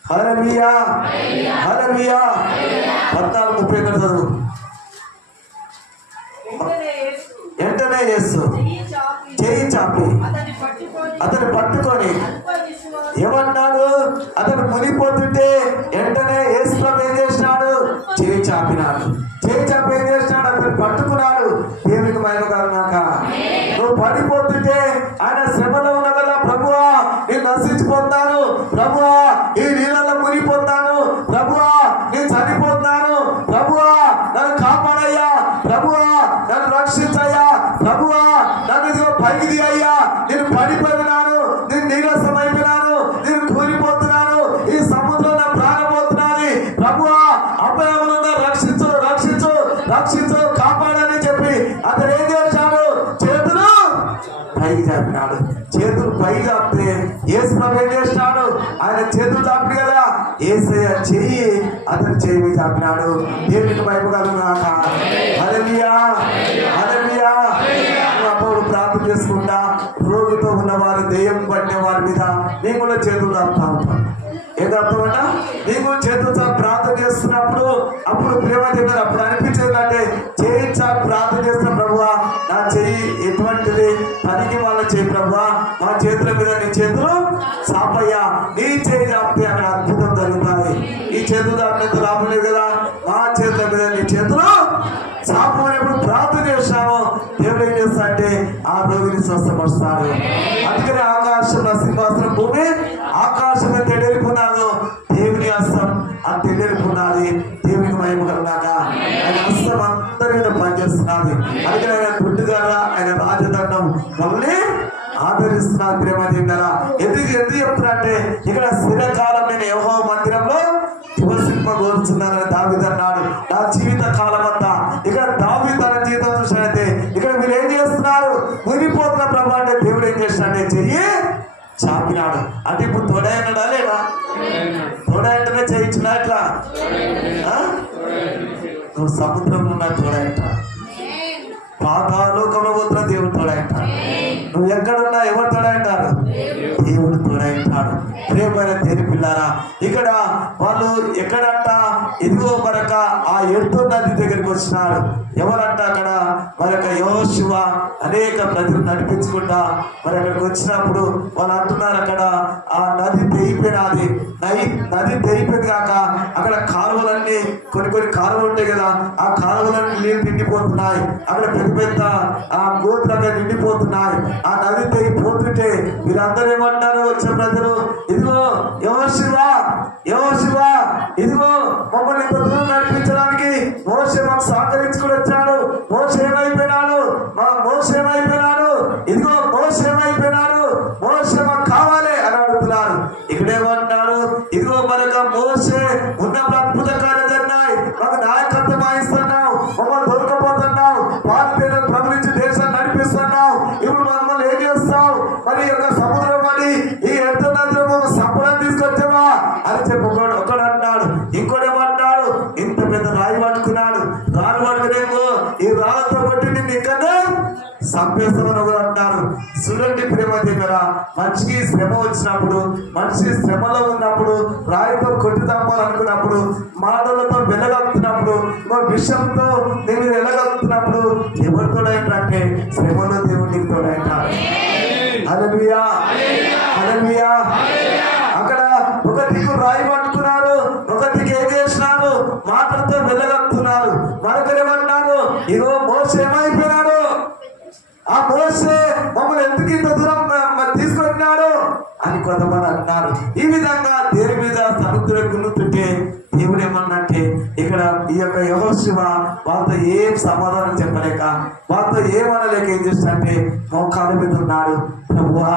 హల్లెలూయా హల్లెలూయా 14:30 చదువు. వెంటనే యేసు చేయి చాపి అతను పట్టుకొని ఏమన్నాడు? అతను మునిగిపోతుంటే వెంటనే యేసు ప్రభు ఏం చేసినాడు? చేయి చాపినాడు. చేయి చాపి ఏం చేసినాడు? అతను పట్టుకున్నాడు. దేవునికి మహిమ కలుగుగాక. నువ్వు పడిపోతుంటే ఆయన శ్రమలో ఉన్నా కదా, ప్రభువా నేను నశించిపోతాను, ప్రభువా ఈ నీళ్ళలో మునిగిపోతాను, ప్రభువా నేను చనిపోతాను, ప్రభువా నన్ను కాపాడయ్యా, ప్రభువా నన్ను రక్షించయ్యా, ప్రభువా నన్ను ఇదిగో పైకి తీయ్యా, నేను పడిపోయినాను, నేను నీరసం అయిపోయినాను, నేను కూలిపోతున్నాను, ఈ సముద్రం నా ప్రాణం పోతున్నది, ప్రభువా అపాయములను రక్షించు రక్షించు రక్షించు కాపాడు యేసు ప్రభు ఏం చేసినాడు? ఆయన చేతులు చాపి కదా, యేసయ్య చెయ్యి అతని చెయ్యి చాపినాడు. దేవునికి వైపు కలుగునాక. హల్లెలూయా, హల్లెలూయా. అప్పుడు ప్రార్థన చేసుకుంటా రోగితో ఉన్నవారు, దెయ్యం పట్టిన వారి మీద మేము కూడా చేతులు చాపుతా ఉంటాం. ఏదర్థమంట? నీకు చేతులతో ప్రార్థన చేస్తున్నప్పుడు అప్పుడు ప్రేమ చెప్పారు. అప్పుడు అనిపించేది అంటే చేయి చాపి ప్రార్థన చేస్తున్న ప్రభువా, నా చెయ్యి ఎటువంటిది, పనికి వాళ్ళ చేయి ప్రభువా, మా చేతుల మీద నీ చేతులు చాపయ్యా, నీ చేయి చాపితే అక్కడ అద్భుతం జరుగుతుంది. ఈ చేతులు చాపినంత లాభం లేదు కదా, మా చేతుల మీద నీ చేతులు చాపు అనేప్పుడు ప్రార్థన చేస్తాము. దేవుడు ఏం చేస్తా అంటే ఆ రోగిని స్వస్థపరుస్తాడు. అందుకని ఆకాశం సింహాసనం, భూమి ఆకాశం తెడెరిపున్నాడు. దేవుని హస్తం ఆ తెడెరిపున్నది. దేవునికి మహిమ కలుగుగాక. ఆయన హస్తం అందరి మీద పనిచేస్తున్నది. అందుకని ఆయన గుడ్డుగారా, ఆయన రాజదండం మమ్మల్ని ఆదరిస్తున్నారు. ప్రేమ దేవుడారా, ఎందుకు చెప్తున్నా ఇక్కడ స్థిరకాలం నేను యెహోవా మందిరంలో నివసింపగోరుచున్నానని దావీదు అన్నాడు. నా జీవిత కాలం అంతా ఇక్కడ దావీదు తన జీవితం చూసినట్టే ఇక్కడ మీరు ఏం చేస్తున్నారు? మునిపోతున్న ప్రభు అంటే దేవుడు ఏం చేసినట్టే చెయ్యి చాపినాడు. అంటే ఇప్పుడు తోడైనాడా లేదా? తోడైంటనే చేయించినా ఎట్లా? నువ్వు సముద్రంలో ఉన్న తోడైంట, పాతాళలోకంలో పోతున్న దేవుడు తోడైంట. నువ్వు ఎక్కడున్నా ఎవరు తోడైంటారు? దేవుడు తోడైంటాడు. ప్రేమైన దేని పిల్లారా, ఇక్కడ వాళ్ళు ఎక్కడంట, ఇదిగో మరొక ఆ ఎర్తో నది దగ్గరికి వచ్చినారు. ఎవరంట అక్కడ మరొక యెహోషువ అనేక ప్రజలు నడిపించుకుంటా మరి అక్కడికి వచ్చినప్పుడు వాళ్ళు అంటున్నారు, అక్కడ ఆ నది తెగిపోయినది. నది తెగిపోయింది కాక అక్కడ కాలువలన్నీ కొన్ని కాలువలు ఉంటాయి కదా, ఆ కాలువలన్నీ నీళ్ళు నిండిపోతున్నాయి. అక్కడ పెద్ద పెద్ద ఆ గోతులు అక్కడ నిండిపోతున్నాయి. ఆ నది తెగిపోతుంటే వీళ్ళందరూ ఏమంటారు? వచ్చే ప్రజలు, ఇదిగో యెహోషువ, యెహోషువ, ఇదిగో మమ్మల్ని ఇంత దూరం నడిపించడానికి మోషే మాకు సహకరించుకుని వచ్చాడు. మోషే ఏమైపోయినాడు? మోషే ఏమైపోయినాడు? ఇదిగో మోషే ఏమైపోయినాడు? మోషే మాకు కావాలి అని అడుగుతున్నారు. ఇక్కడేమంటాడు? ఇదిగో మనకు మోషే ఉన్నప్పుడు అద్భుత కార్యాలు జరిగినాయి, మాకు నాయకత్వం వహిస్తున్నావు, మమ్మల్ని దొరకపోతున్నావు, పాలు ప్రవహించి దేశాన్ని నడిపిస్తున్నావు. ఇప్పుడు మమ్మల్ని ఏం చేస్తావు? మరి యొక్క సముద్రం అని ఈ ఎంత నదిలో సంపదను తీసుకొచ్చావా అని చెప్పి ఒకడు అంటాడు. ఇంకోటేమంటాడు? ఇంత పెద్ద రాయి పట్టుకున్నాడు, రాళ్ళు పట్టుకునేమో ఈ రాళ్ళతో కొట్టి నిన్ను ఇక్కడనే సంపేస్తామని కూడా అంటారు. చూడండి ప్రేమ దగ్గర, మనిషికి శ్రమ వచ్చినప్పుడు, మనిషి శ్రమలో ఉన్నప్పుడు, రాయితో కొట్టుతామాలనుకున్నప్పుడు, మాటలతో వెలగలుగుతున్నప్పుడు, విషయంతో నేను వెలగలుగుతున్నప్పుడు ఎవరు తోడైంటే శ్రమలో దేవుడికి తోడైంటాడు. హల్లెలూయా, హల్లెలూయా. అక్కడ ఒక దిక్కు రాయి పట్టుకున్నారు, ఒక దిక్కు ఏం చేసినారు? మాటలతో వెళ్ళగలుగుతున్నారు. మరొకరేమన్నారు? ఇగో మోషే ఏమైపోయినాడు? ఆ మోషే మమ్మల్ని ఎందుకు ఇంత దూరం తీసుకొచ్చినాడు అని కొంతమంది అంటున్నారు. ఈ విధంగా దేని మీద సముద్రం గుర్తుంటే దేవుడు ఏమన్నంటే ఇక్కడ ఈ యొక్క యెహోషువ వాళ్ళతో ఏం సమాధానం చెప్పలేక, వాళ్ళతో ఏమనలేక ఏం చేస్తాడంటే మోకాళ్ళ మీద ఉన్నాడు. ప్రభువా,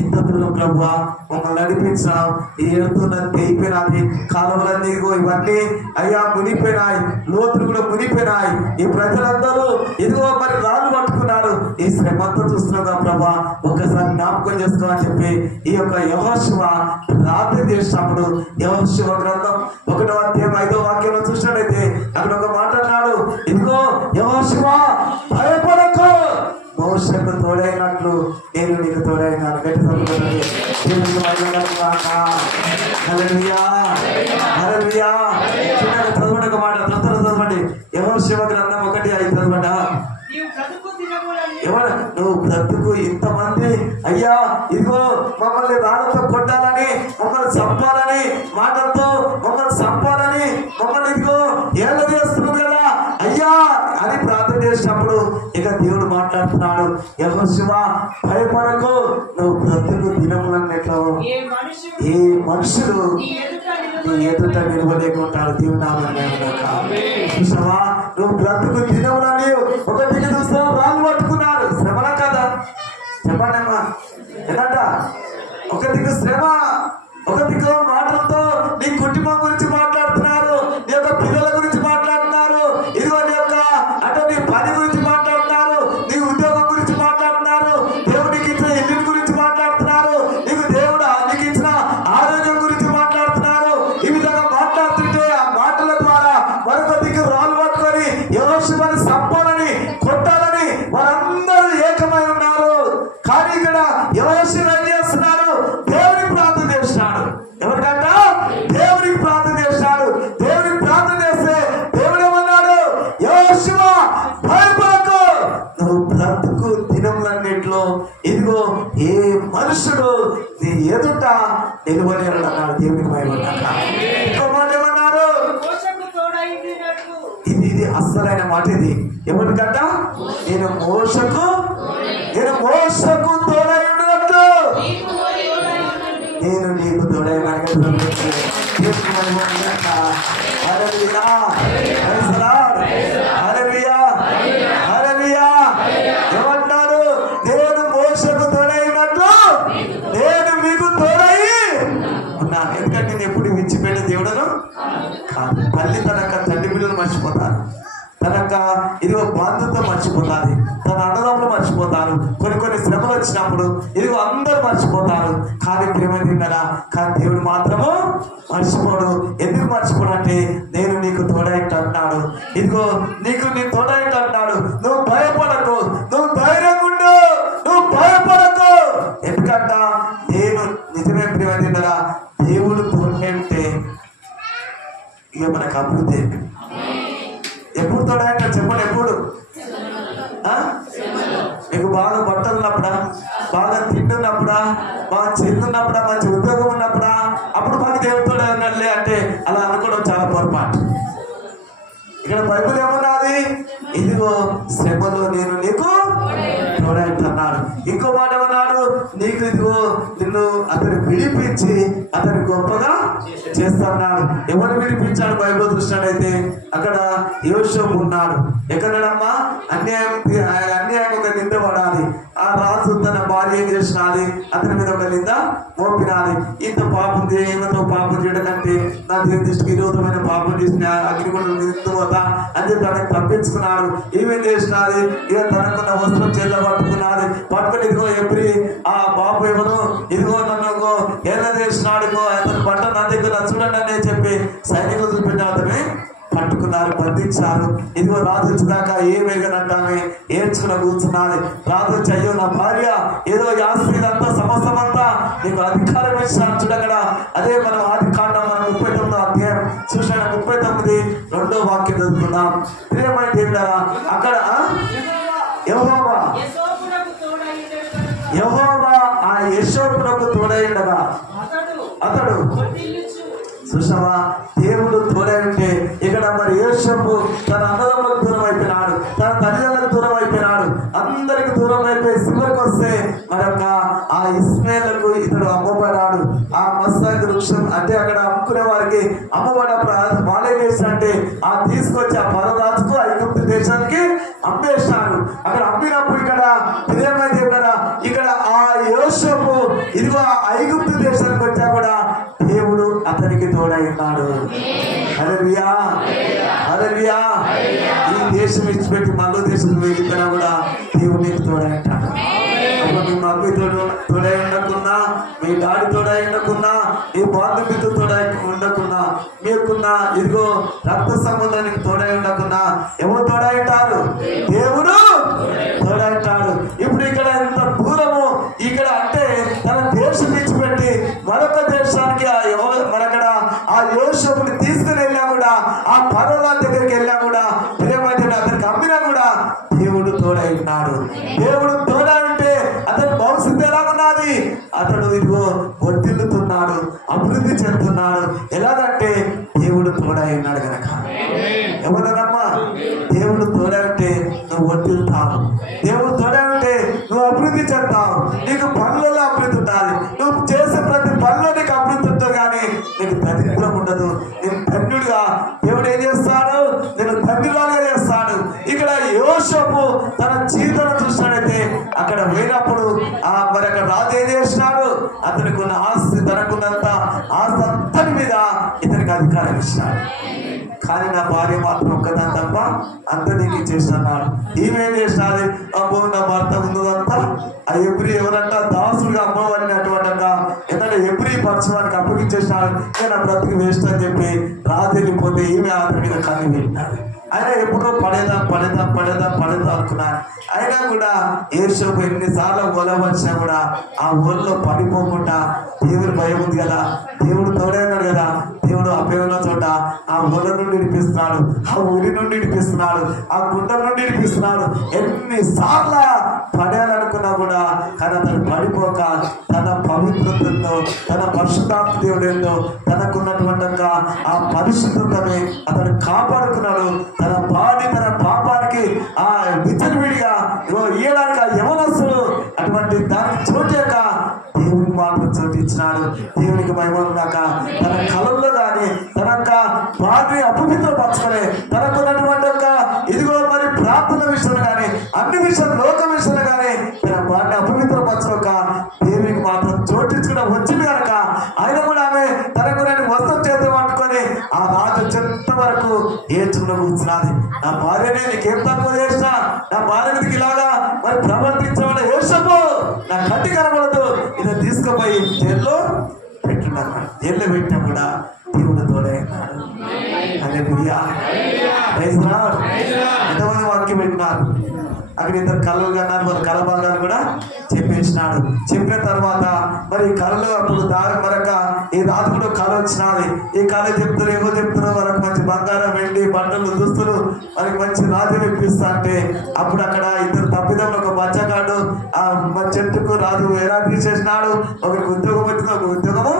ఇంత దూరం ప్రభువా మమ్మల్ని నడిపించావు, ఈ ఎడుతున్న తెగిపోయినది, కాలువలన్నీ ఇవన్నీ అయ్యా మునిపోయినాయి, లోతులు కూడా మునిపోయినాయి. ఈ ప్రజలందరూ ఇదిగో మరి రాళ్ళు పట్టుకున్నారు. ఈ శ్రమంతా చూస్తున్నాగా ప్రభా, ఒక్కసారి జ్ఞాపకం చేసుకోమని చెప్పి ఈ యొక్క యెహోషువ ప్రార్థన చేసినప్పుడు యెహోషువ గ్రంథం 1వ అధ్యాయం 5వ వాక్యంలో చూసినట్లయితే అక్కడ ఒక మాట అన్నాడు. ఇదిగో యెహోషువ భయపడకు, మోషేకు తోడైనట్లు నేను నీకు తోడైనాను. చదవండి ఒక మాట, చదవండి. యెహోషువ గ్రంథం 1:5 చదవండి. ఎవరు నువ్వు బ్రతుకు ఇంతమంది అయ్యా ఇదిగో మమ్మల్ని రాళ్ళతో కొట్టాలని, మమ్మల్ని చంపాలని, మాటలతో మమ్మల్ని చంపాలని, మమ్మల్ని ఇదిగో ఏళ్ళ చేస్తున్నావు కదా అయ్యా అని ప్రార్థన చేసినప్పుడు ఇక దేవుడు మాట్లాడుతున్నాడు. యెహోషువ భయపడకు, నువ్వు బ్రతుకు దినములన్నిట్లో ఏ మనుషులు నీ ఎదుట నిలవలేకుంటాడు. దేవుడు చూసావా, నువ్వు బ్రతుకు దినములని ఒక దిగి చూస్తావు, రాళ్ళు పట్టుకున్నారు. శ్రమల కదా చెప్పండి అమ్మా, ఏంటంట? ఒక దిక్కు శ్రమ, ఒక దిక్కు మాటలతో నీ కుటుంబం గురించి మాట్లాడుతున్నారు, నీ యొక్క పిల్లల గురించి మాట్లాడుతున్నారు, ఇదిగో నీ యొక్క అంటే నీ పని గురించి మాట్లాడుతున్నారు, నీ ఉద్యోగం గురించి మాట్లాడుతున్నారు, దేవునికి ఇచ్చిన ఇల్లు గురించి మాట్లాడుతున్నారు, నీకు దేవుడు వారిని చంపాలని కొట్టాలని వారందరూ ఏకమై ఉన్నారు. కానీ ఇక్కడ యెహోషువ ఏం చేస్తున్నాడు? దేవునికి ప్రార్థన చేస్తున్నాడు. ఎవరికంట? దేవునికి ప్రార్థన చేస్తున్నాడు. దేవునికి ప్రార్థన చేస్తే దేవుడు ఏమన్నాడు? యెహోషువ భయపడకు, నువ్వు బ్రతుకు దినములన్నిట్లో ఇదిగో ఏ మనుషుడు నీ ఎదుట నిలబడి అన్నాడు. దేవునికి భయపడ్డాక ఇంకో మాట ఏమన్నాడు? ఇది అస్సలైన మాట. ఇది ఎవరికంట? నేను మోషకు తోడై ఉన్నట్లు నేను నీకు తోడై ఏమంటారు? నేను మోషకు తోడైనట్లు నేను మీకు తోడై ఉన్నాను. ఎందుకంటే నేను ఎప్పుడు విడిచిపెట్టే దేవుడను కాదు. తల్లి తనక తండ్రి బిడ్డలు మర్చిపోతారు, తనక ఇదిగో బాధ్యత మర్చిపోతారు, తన అన్నదమ్ములు మర్చిపోతారు, కొన్ని శ్రమలు వచ్చినప్పుడు ఇదిగో అందరూ మర్చిపోతారు. కానీ ప్రేమ తిన్నారా? కానీ దేవుడు మాత్రము మర్చిపోడు. ఎందుకు మర్చిపోడు అంటే నేను నీకు తోడైట్ అంటున్నాడు. ఇదిగో నీకు నీ తోడైట్ అంటున్నాడు. నువ్వు భయపడకు, నువ్వు ధైర్యంగా ఉండు, నువ్వు భయపడకు. ఎందుకంట నేను నిజమే ప్రేమ తిన్నారా? దేవుడు తోడంటే ఇక మనకు అభివృద్ధి. ఎప్పుడు తోడంటే చెప్పండి. ఎప్పుడు? మీకు బాగా బట్టలు ఉన్నప్పుడా, బాగా తింటున్నప్పుడా, బాగా చెందున్నప్పుడా, మంచి ఉద్యోగం ఉన్నప్పుడా, అప్పుడు మాకు దేవుడితోడే ఉన్నట్లే అంటే అలా అనుకోవడం చాలా పొరపాటు. ఇక్కడ బైబిల్ ఏమన్నది? ఇదిగో శ్రమలో నేను నీకు తోడైంటున్నాడు. ఇంకో మాట ఏమన్నాడు? నీకు ఇదిగో నిన్ను అతను విడిపించి అతను గొప్పగా చేస్తున్నాడు. ఎవరు విడిపించాడు? బైబిల్ చూసినట్టయితే అక్కడ యోషువ ఉన్నాడు. ఎక్కడమ్మా? అన్యాయం ఒక నింద పడాలి. ఆ రాజు తన భార్య ఏం చేసినది? అతని మీద ఒక నింద మోపినాది. ఇంత పాపం ఏమతో పాపం చేయడం కంటే నా దేవుని దృష్టికి విరోధమైన పాపం చేసిన అగ్నిగుండం నిందుపోతా అని చెప్పి తనకు తప్పించుకున్నాడు. ఏమేం చేసినది? ఇక తనకున్న వస్త్రం చెల్ల పట్టుకున్నది. పట్టుకుని ఇదిగో ఎప్పుడు ఆ బాబు ఎవరు ఇదిగో నన్ను ఎలా చేసినాడు, అతను బట్ట నా దగ్గర చూడండి అని చెప్పి సైనికులు పెట్టిన అతని పట్టుకున్నారు, బంధించారు. ఇదిగో రాజు వచ్చేదాకా ఏమేగనంటామే ఏడ్చుకుని కూర్చున్నది. రాజు వచ్చి అయ్యో నా భార్య ఏదో ఆస్తి అంతా సమస్తమంతా నీకు అధికారం ఇచ్చినాను చూడక్కడ. అదే మనం ఆదికాండం మనం 39వ అధ్యాయం చూసిన 39 2వ వాక్యం చదువుకున్నాం. ప్రియమైన అక్కడ యెహోవా ఆ యోషువకు తోడైండగా అతడు చూసావా? దేవుడు తోడై ఉంటే ఇక్కడ మరి యోషువ తన అన్నదమ్ములకు దూరం అయిపోయినాడు, తన తల్లిదండ్రులకు దూరం అయిపోయినాడు, అందరికి దూరం అయిపోయి చివరికి వస్తే మరొక ఆ ఇస్మాయిలకు ఇతడు అమ్మబడాడు. ఆ మస్తాకి వృక్షం అంటే అక్కడ అమ్ముకునే వారికి అమ్మబడ వాళ్ళే చేసినట్టే ఆ తీసుకొచ్చి ఆ పరరాజుకు ఐగుప్తు దేశానికి అమ్మేసినాడు. అక్కడ అమ్మినప్పుడు ఇక్కడ ప్రియమైన ఇక్కడ ఆ యోషువ ఇదిగో ఐగుప్తు దేశానికి వచ్చా కూడా దేవుడు అతనికి తోడై ఉన్నాడు. హల్లెలూయా, హల్లెలూయా. ఈ దేశం ఇచ్చిపెట్టి మరో దేశం వెళ్ళిపోయినా కూడా దేవుడు నీకు తోడై ఉంటాడు. మీ మమ్మీ తోడై ఉండకున్నా, మీ డాడీ తోడై ఉండకున్నా, మీ బాంధుమిత్రులు తోడై ఉండకున్నా, మీకున్న ఇదిగో రక్త సంబంధానికి తోడై ఉండకున్నా ఎవరు తోడై ఉంటారు? దేవుడు తోడై ఉంటాడు. ఇప్పుడు ఇక్కడ ఎంత దూరము ఇక్కడ అంటే తన దేశం విడిచిపెట్టి మరొక దేశానికి మరొకడ ఆ యోషువని తీసుకుని వెళ్ళా కూడా, ఆ పర్వత దగ్గరికి వెళ్ళా కూడా, ప్రియమైన అతనికి అమ్మినా కూడా దేవుడు తోడై ఉన్నాడు. దేవుడు తోడై ఉంటే అతని భవిష్యత్తు ఎలా ఉన్నది? అతడు ఇదిగో వర్ధిల్లుతున్నాడు, అభివృద్ధి చెందుతున్నాడు. ఎలాగంటే దేవుడు తోడై ఉన్నాడు కనుక. ఎవరమ్మా? దేవుడు తోడై ఉంటే నువ్వు వర్ధిల్లుతావు, దేవుడు తోడై ఉంటే నువ్వు అభివృద్ధి చెందుతావు. నీకు పనులలో అభివృద్ధి ఉండాలి, నువ్వు చేసే ప్రతి పనిలో నీకు అభివృద్ధి ఉంటుంది. కానీ నీకు దరిద్రం ఉండదు. నేను ధన్యుడిగా దేవుడు ఏం చేస్తాడు? నేను ధన్యురాలుగా చేస్తాడు. ఇక్కడ యోషువ తన జీవితం చూసినట్టయితే అక్కడ పోయినప్పుడు మరి అక్కడ రాజు ఏం చేసినాడు? అతనికి ఉన్న ఆస్తి, తనకున్నంత ఆస్తి అంతటి మీద ఇతనికి అధికారం ఇచ్చినాడు. కానీ నా భార్య మాత్రం ఒక్కదాని తప్ప అంత నీకు ఇచ్చేస్తున్నాడు. ఈమెం చేసినది? అమ్మో నా భర్త ఉన్నదంతా ఆ ఎబ్రి ఎవరంట దాసులుగా అమ్మవాడినటువంటి ఎందుకంటే ఎబ్రి పరచడానికి అప్పగించేసినాడు. నా బ్రతికి వేస్ట్ అని చెప్పి రాజు వెళ్ళిపోతే ఈమె అతని మీద కన్ను పెట్టినాడు. ఆయన ఎప్పుడో పడేద్దాం అనుకున్నాను. అయినా కూడా యేషోపు ఎన్నిసార్లు ఓలవచ్చినా కూడా ఆ ఊళ్ళో పడిపోకుండా దేవుని భయం ఉంది కదా, దేవుడు తోడైనాడు కదా, దేవుడు అభ్యర్థన చోట ఆ ఊళ్ళ నుండి ఇడిపిస్తున్నాడు, ఆ ఊరి నుండి ఇడిపిస్తున్నాడు, ఆ గుంట నుండి ఇడిపిస్తున్నాడు. ఎన్నిసార్లు పడేయాలనుకున్నా కూడా కానీ అతను పడిపోక తన పవిత్రతతో తన పరిశుద్ధాత్మ దేవుడు ఏందో తనకున్నటువంటి ఆ పరిశుద్ధతని అతను కాపాడుకున్నాడు. తన పాపానికి ఆ విచ్చలవిడిగా ఇయ్యడానికి ఆ యవనస్తులు అటువంటి దానికి చోటేక దేవునికి మాత్రం చోటు ఇచ్చినాడు. దేవునికి మహిమలుగాక. తన కళల్లో కానీ తన బాధని అపవిత్రపరచుకొని తనకున్నటువంటి ఇదిగో మరి ప్రార్థన విషయంలో కానీ అన్ని విషయాలు లోక విషయంలో కానీ తన బాధని అపవిత్రపరచుకోక దేవునికి మాత్రం చోటించుకుని వచ్చింది కనుక ఆయన కూడా ఆమె తనకు నేను వస్త్రం చేత పట్టుకొని ఆ రాజు చెత్త వరకు ఏడ్చుకుని కూర్చున్నది. నా భార్యనే నీకేం తక్కువ చేసినా, నా భార్య మీదకి ఇలాగా మరి ప్రవర్తించమని యేషోపు నా కంటి కనబడదు, ఇది తీసుకుపోయి జైల్లో పెట్టినాడు. జైల్లో పెట్టినా కూడా దేవుడు తోడే. హల్లెలూయా. ఎంతమంది వాక్యం పెట్టినారు. అక్కడ ఇద్దరు కళలు కన్నారు, వాళ్ళ కళ భాగాలు కూడా చెప్పేసినాడు. చెప్పిన తర్వాత మరి కళలు అప్పుడు మరొక ఈ రాజు కూడా కళ వచ్చినది. ఈ కళ చెప్తారు, ఏమో చెప్తున్నారు, వాళ్ళకి మంచి బంగారం, వెండి, బట్టలు, దుస్తులు, మనకి మంచి రాజ్యం ఇప్పిస్తా అంటే అప్పుడు అక్కడ ఇద్దరు తప్పిదములు, ఒక బచ్చగాడు ఆ చెట్టుకు రాజు ఎలా తీసేసినాడు. ఒకరికి ఉద్యోగం వచ్చింది, ఒక ఉద్యోగము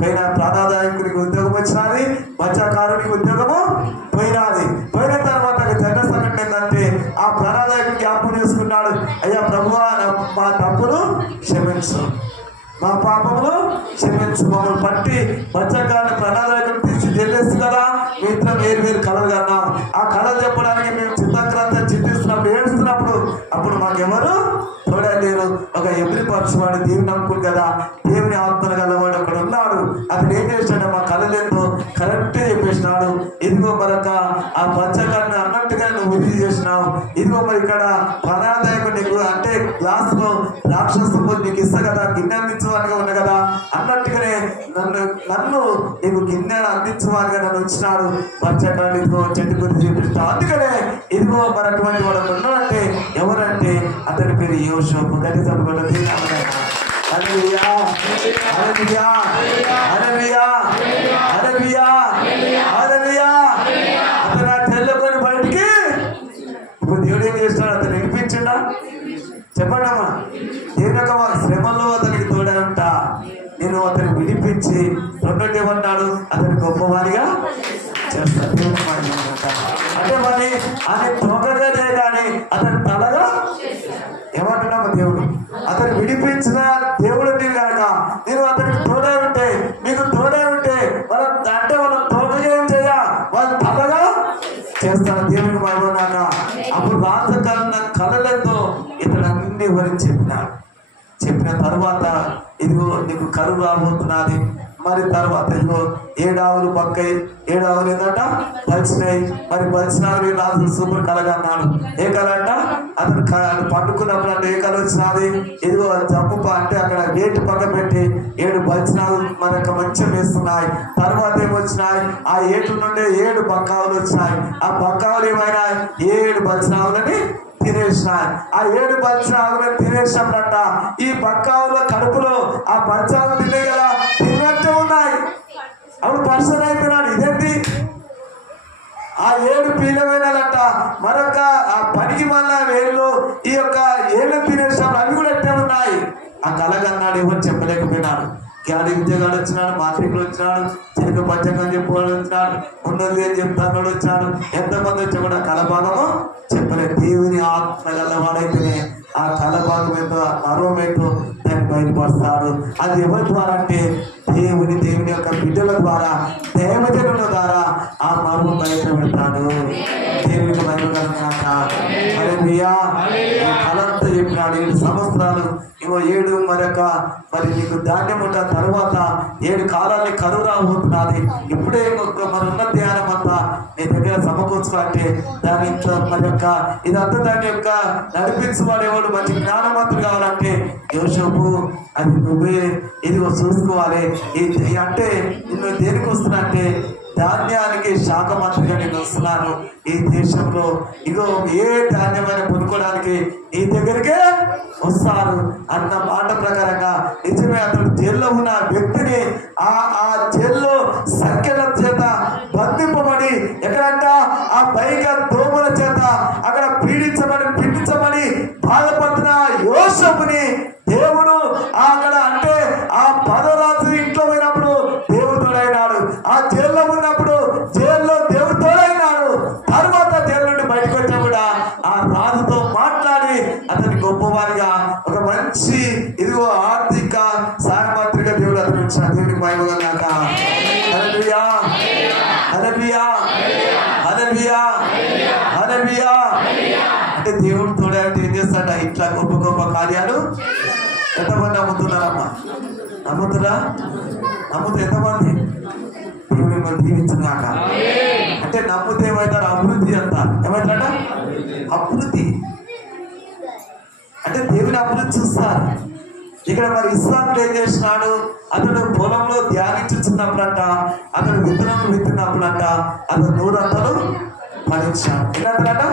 పోయిన, ప్రాణాదాయకునికి ఉద్యోగం వచ్చినది, మత్స్యకారునికి ఉద్యోగము పోయినది. పోయిన తర్వాత జన సంఘటన ఏంటంటే ఆ ప్రాణాదాయకుడికి జ్ఞాపకం చేసుకున్నాడు, అయ్యా ప్రభువా మా తప్పును క్షమించు, మా పాపములు క్షమించు, మమ్మల్ని పట్టి మత్స్యకారుని ప్రాణాదాయకుడిని తీసి జల్లేస్తు కదా, మీ ఇద్దరం వేరు కళలు కన్నాం. ఆ కళలు చెప్పడానికి మేము చిత్తాక్రాంతి చింతిస్తున్నప్పుడు ఏడుస్తున్నప్పుడు అప్పుడు మాకెవరు తోడలేరు. ఒక ఎబ్రి పరచువాడు దేవుని నమ్ముకుని కదా, దేవుని ఆత్మను గలవాడు అక్కడ ఉన్నాడు. అతను ఏం చేశాడు, మా కళలేందో కరెక్ట్ చెప్పేసినాడు. ఇదిగో మరొక ఆ మత్స్యకారుని అన్నట్టుగా నువ్వు వృద్ధి చేసినావు. ఇదిగో మరి ఇక్కడ ప్రాణాదాయకుడు నీకు అంటే గ్లాస్ లో రాక్షసు నీకు ఇస్తా కదా, గిన్నె అందించవానిగా ఉన్నా కదా అన్నట్టుగానే నన్ను నీకు గిన్నె అందించవానిగా నన్ను వచ్చినాడు. మత్స్యకారుడు ఇదిగో చెట్టు గురించి చూపిస్తావు. అందుకనే ఇదిగో మరి అటువంటి వాడు ఉన్నాడంటే ఎవరంటే అతని పేరు యోషోపు. గట్టి సభలో హల్లెలూయా, హల్లెలూయా, హల్లెలూయా, హల్లెలూయా, హల్లెలూయా. అతను చెల్లెకొని బయటికి ఇప్పుడు దేవుడు ఏం చేస్తున్నాడు, అతను వినిపించిండా? చెప్పండి అమ్మా. దేవుని యొక్క శ్రమలో అతనికి తోడే ఉంటా, నేను అతను విడిపించి రెండోటి ఏమన్నాడు, అతని గొప్పవారిగా చేస్తాను. దేవుని మాట అంటే మరి ఆయన తొందరగా చేయగానే అతని తలగా ఏమంటున్నామా దేవుడు అతను విడిపించిన దేవుడు నేను కనుక నేను అతనికి తోడే ఉంటే, మీకు తోడే ఉంటే వాళ్ళ అంటే వాళ్ళ తోటగా ఏం చేయ వాళ్ళు తలగా చేస్తాను. దేవునికి మహిమనాక. అప్పుడు రాజకన్న కళలతో ఇతను అన్ని వివరించి చెప్పిన తర్వాత ఇదిగో నీకు కరువు రాబోతున్నది. మరి తర్వాత ఇదిగో 7 ఆవులు బక్కయి 7 ఆవులు ఏంటంట బలిచినాయి. మరి బలిచినాడు రాజు సూపర్ కళగా అన్నాడు. ఏ కళ అంట, అతను పండుకున్నప్పుడు అంటే ఏ కళ వచ్చినది, ఇదిగో జంపు అంటే అక్కడ గేట్ పక్క పెట్టి 7 బలిచినాలు మనకు మంచిగా వేస్తున్నాయి. తర్వాత ఏమొచ్చినాయి, ఆ 7 నుండి 7 బక్కావులు వచ్చినాయి. ఆ బక్కావులు ఏమైనా 7 బలిచినావులని తినేసినాయి. ఆ 7 బచ్చావులను తినేసినప్పుడంట ఈ బక్కావుల కడుపులో ఆ బచ్చావులు తినే కదా తిన్నట్టు ఉన్నాయి. అప్పుడు పర్సన్ అయిపోయినాడు. ఇదేంటి, ఆ 7 పీలమైనాలంట మరొక ఆ పనికి మళ్ళా వేళ్ళు ఈ యొక్క 7 తినేసినప్పుడు అవి కూడా ఎట్టే ఉన్నాయి. ఆ కలగన్నాడు, ఎవరు చెప్పలేకపోయినాడు. గాలి ఉద్యోగాలు వచ్చినాడు, మాత్రికులు వచ్చినాడు, చిరుక పంచకం చెప్పేవాడు వచ్చినాడు, ఉన్నది అని చెప్తాను వచ్చాడు. ఎంతమంది వచ్చా కూడా కలభాగము చెప్పలేదు. దేవుని ఆత్మ గలవాడైతేనే ఆ కలభాగం ఏంటో ఆ మర్వం ఏంటో దాన్ని బయటపరుస్తాడు. అది ఎవరి ద్వారా అంటే దేవుని యొక్క బిడ్డల ద్వారా, దేవజనుల ద్వారా ఆ మర్వం బయట పెడతాడు. దేవునికి మహిమగలగాక. హల్లెలూయా. కలంతా చెప్పినాడు 7 సంవత్సరాలు ఇంకో 7 మరి నీకు ధాన్యం ఉన్న తర్వాత 7 కాలాన్ని కరువు రాబోతున్నది. ఇప్పుడే మరి ఉన్న ధ్యానం అంతా నీ దగ్గర సమకూర్చుకుంటే దాని మరి యొక్క ఇదంతా దాని యొక్క నడిపించువాడేవాడు మంచి జ్ఞానవంతుడు కావాలంటే యోషోపు అది నువ్వే ఇదిగో చూసుకోవాలి. అంటే నువ్వు దేనికి వస్తున్నా అంటే ధాన్యానికి శాఖ మంత్రిగా నేను వస్తున్నాను. ఈ దేశంలో ఇగో ఏ ధాన్యమైన కొనుక్కోవడానికి నీ దగ్గరికే వస్తారు అన్న మాట ప్రకారంగా నిజమే అతను జైల్లో ఉన్న వ్యక్తిని ఆ జైల్లో సంఖ్యల చేత బంధింపబడి ఎక్కడంట ఆ పైగా దోమల చేత అక్కడ పీడించబడి బాధపడుతున్న యోసేపుని దేవుడు అక్కడ అంటే ఆ 10వ రాత్రి ఇంట్లో పోయినప్పుడు దేవుడు తోడైనాడు. ఆ జైల్లో ఉన్నప్పుడు జైల్లో దేవుడు తోడైనాడు. తర్వాత జైలు నుండి బయటకు వచ్చా కూడా ఆ రాజుతో మాట్లాడి అతని గొప్పవారిగా ఒక మంచి ఇదిగో ఆర్థిక సాయమాత్రిగా దేవుడు అతను ఇచ్చిన దేవునికి మహిమగాక. హల్లెలూయా హల్లెలూయా హల్లెలూయా హల్లెలూయా. అంటే దేవుడు తోడంటే ఏం చేస్తాడ? ఇట్లా గొప్ప గొప్ప కార్యాలు ఎంతమంది నమ్ముతున్నారమ్మా? నమ్ముతురా? నమ్ముతే ఎంతమంది? దేవుడు మిమ్మల్ని దీవించుగాక. అంటే నమ్ముతే ఏమవుతారు? అభివృద్ధి అంటారు. ఏమవుతారట? అభివృద్ధి అంటే దేవుని అభివృద్ధి చూస్తారు. ఇక్కడ మరి ఇస్సాకు ఏం చేసినాడు? అతడు పొలంలో ధ్యానించుతున్నప్పుడంట, అతడు విత్తనాలు విత్తినప్పుడంట అతను 100 అంతలు ఫలించాడు. ఎన్నంతలట?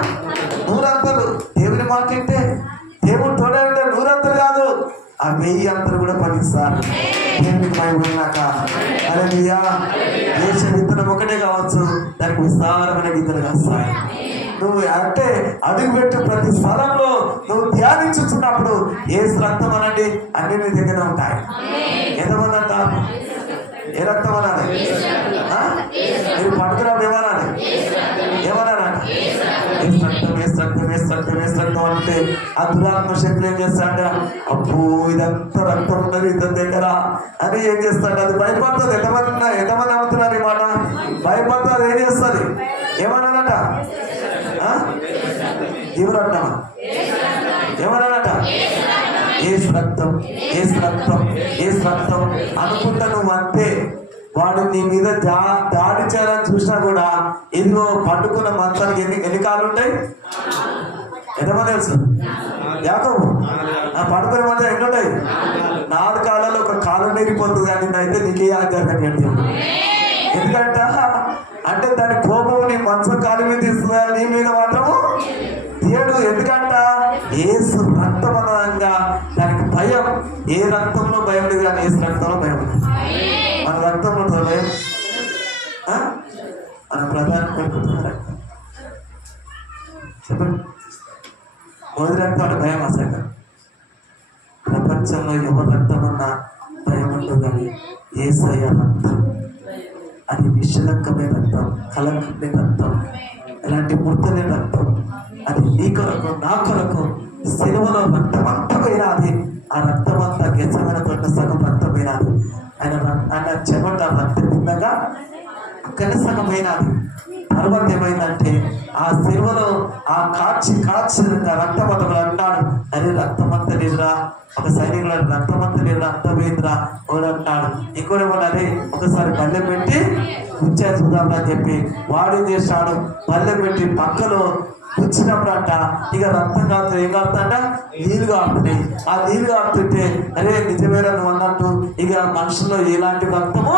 100 అంతలు. దేవుని మాట వింటే దేవుడు తోడంటే 100 అంతలు కాదు, ఆ 1000 అంతలు కూడా ఫలిస్తారు. దేవునికి మహిమగాక. హల్లెలూయా. దేశ విత్తనం ఒకటే కావచ్చు, దానికి విస్తారమైన గిత్తలు కాస్తాయి. నువ్వు అంటే అడుగుపెట్టు ప్రతి స్థలంలో నువ్వు ధ్యానించుతున్నప్పుడు ఏసు రక్తం అనండి అన్ని నీ దగ్గర ఉంటాయి. ఎంతమంది అంటారు? ఏ రక్తం అనాలి? మీరు పట్టుకున్నప్పుడు ఏమనాలి? ఏమన్నారంట? రక్తం అంటే ఆ దురాత్మ శక్తులు ఏం చేస్తాడ? అబ్బో ఇదంతా రక్తం ఉన్నది ఇతని దగ్గర అని ఏం చేస్తాడు? అది భయపడుతుంది. ఎంతమంది నమ్ముతున్నారు ఈ మాట? భయపడుతుంది. అది ఏం చేస్తుంది? ఏమన్నానట? ఎవరన్నామా? ఏమన్నానట? ఏసు రక్తం ఏసు రక్తం ఏసు రక్తం అనుకుంటా నువ్వు అంతే. వాడు నీ మీద దాడి చేయాలని చూసినా కూడా ఇదిగో పండుకున్న మంచానికి ఎన్ని కాళ్ళు ఉంటాయి? ఎంతమంది తెలుసు? యాకోబు పడుకునే మంచం ఎన్ని ఉంటాయి? 4 కాళ్ళలో ఒక కాలు నెరిగిపోతుంది. కానీ అయితే నీకే ఆచారం ఎందుకంట అంటే దాని కోపం నీ మంచం కాలు మీద తీస్తుందా? నీ మీద మాత్రము తీయడు. ఎందుకంట ఏసు రక్తం అనగా దానికి భయం. ఏ రక్తంలో భయం లేదు కానీ ఏసు రక్తంలో భయం ఉంది. మన రక్తంలో భయం మన ప్రధాన పెట్టుకుంటున్న రక్తం చెప్పండి. మొదటి రక్తం భయం అసలు ప్రపంచంలో ఎవరి రక్తం అన్నా భయం ఉంటుందని యేసయ్య రక్తం అది నిశ్చలకమైన రక్తం, కలంకమైన రక్తం, ఎలాంటి ముర్తలే రక్తం. అది నీ కొరకు నా కొరకు సిలువలో రక్తం అంతా పోయినది. ఆ రక్తం అంతా గెచ్చమైన తోట సగం రక్తం పోయినది. ఆయన చెమట రక్తం కిందగా అక్కడే సగం పోయినది. తర్వాత ఏమైందంటే ఆ సిలువలో ఆ కాచిన రక్తమంతా అంటాడు, అరే రక్తమంతా లేదురా, ఒక సైనికుల రక్తమంతా లేదురా, అంత పోయిందిరా వాడు అంటాడు. ఇంకోటి ఏమన్నా అదే ఒకసారి బల్లెం పెట్టి ఉంచారు చూద్దాం అని చెప్పి వాడు ఏం చేస్తాడు? బల్లెం పెట్టి పక్కలో వచ్చినప్పుడు అంట ఇక రక్తం కాస్తుంది. ఏం కాస్తుందంట? నీళ్ళు కాస్తున్నాయి. ఆ నీళ్ళు కాస్తుంటే అరే నిజమేరా నువ్వు అన్నట్టు ఇక మనుషుల్లో ఎలాంటి రక్తము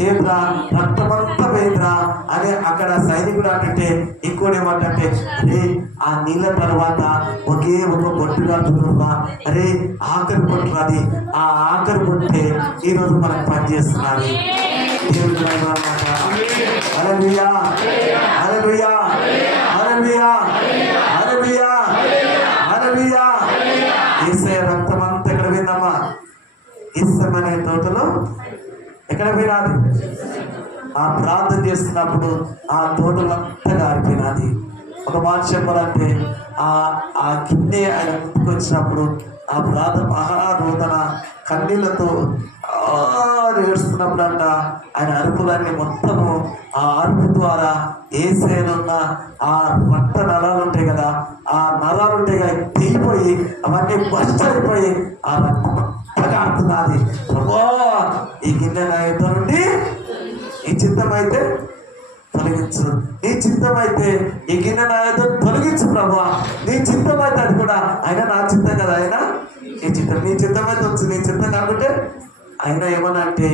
లేదురా, రక్తమంతా పోయిందిరా అని అక్కడ సైనికుడు అంటుంటే ఇంకోటి ఏమంటే అరే ఆ నీళ్ళ తర్వాత ఒకే ఒక బొట్టు కాదురా, అరే ఆఖరి బొట్టు అది. ఆ ఆఖరి బొట్టే ఈరోజు మనకు పనిచేస్తున్నది. దేవుడు అన్నమాట. హల్లెలూయా హల్లెలూయా హల్లెలూయా హల్లెలూయా హల్లెలూయా. యేసయ్య రక్తం అంతా ఎక్కడ పోయిందమ్మా? ఇష్టమనే తోటలో ఎక్కడ పోయినది? ఆ ప్రార్థన చేస్తున్నప్పుడు ఆ తోటలంతా గారిపోయినది. ఒక మాట చెప్పాలంటే ఆ గిన్నె ఆయన ముందుకు వచ్చినప్పుడు ఆ ప్రార్థన మహారోదన కన్నీళ్లతో ఏడుస్తున్నప్పుడు అంట ఆయన అరుపులన్నీ మొత్తము ఆ అరుపు ద్వారా ఏసేనున్న ఆ రక్త నరాలు ఉంటాయి కదా, ఆ నరాలు ఉంటాయి కదా తెగిపోయి అవన్నీ బస్ట్ అయిపోయి ఆ రక్తం ఆడుతున్నది. ప్రభా ఈ గిన్నె నా యుద్ధ నుండి ఈ చిత్తం అయితే తొలగించు, నీ చిత్తం అయితే ఈ గిన్నె నా యుద్ధ తొలగించు ప్రభా, నీ చిత్తం అయితే అది కూడా ఆయన నా చిత్తం కదా, ఆయన నీ చిత్తం, నీ చిత్తం అయితే వచ్చు, నీ చిత్తం కాకుంటే ఆయన ఏమన్నా అంటే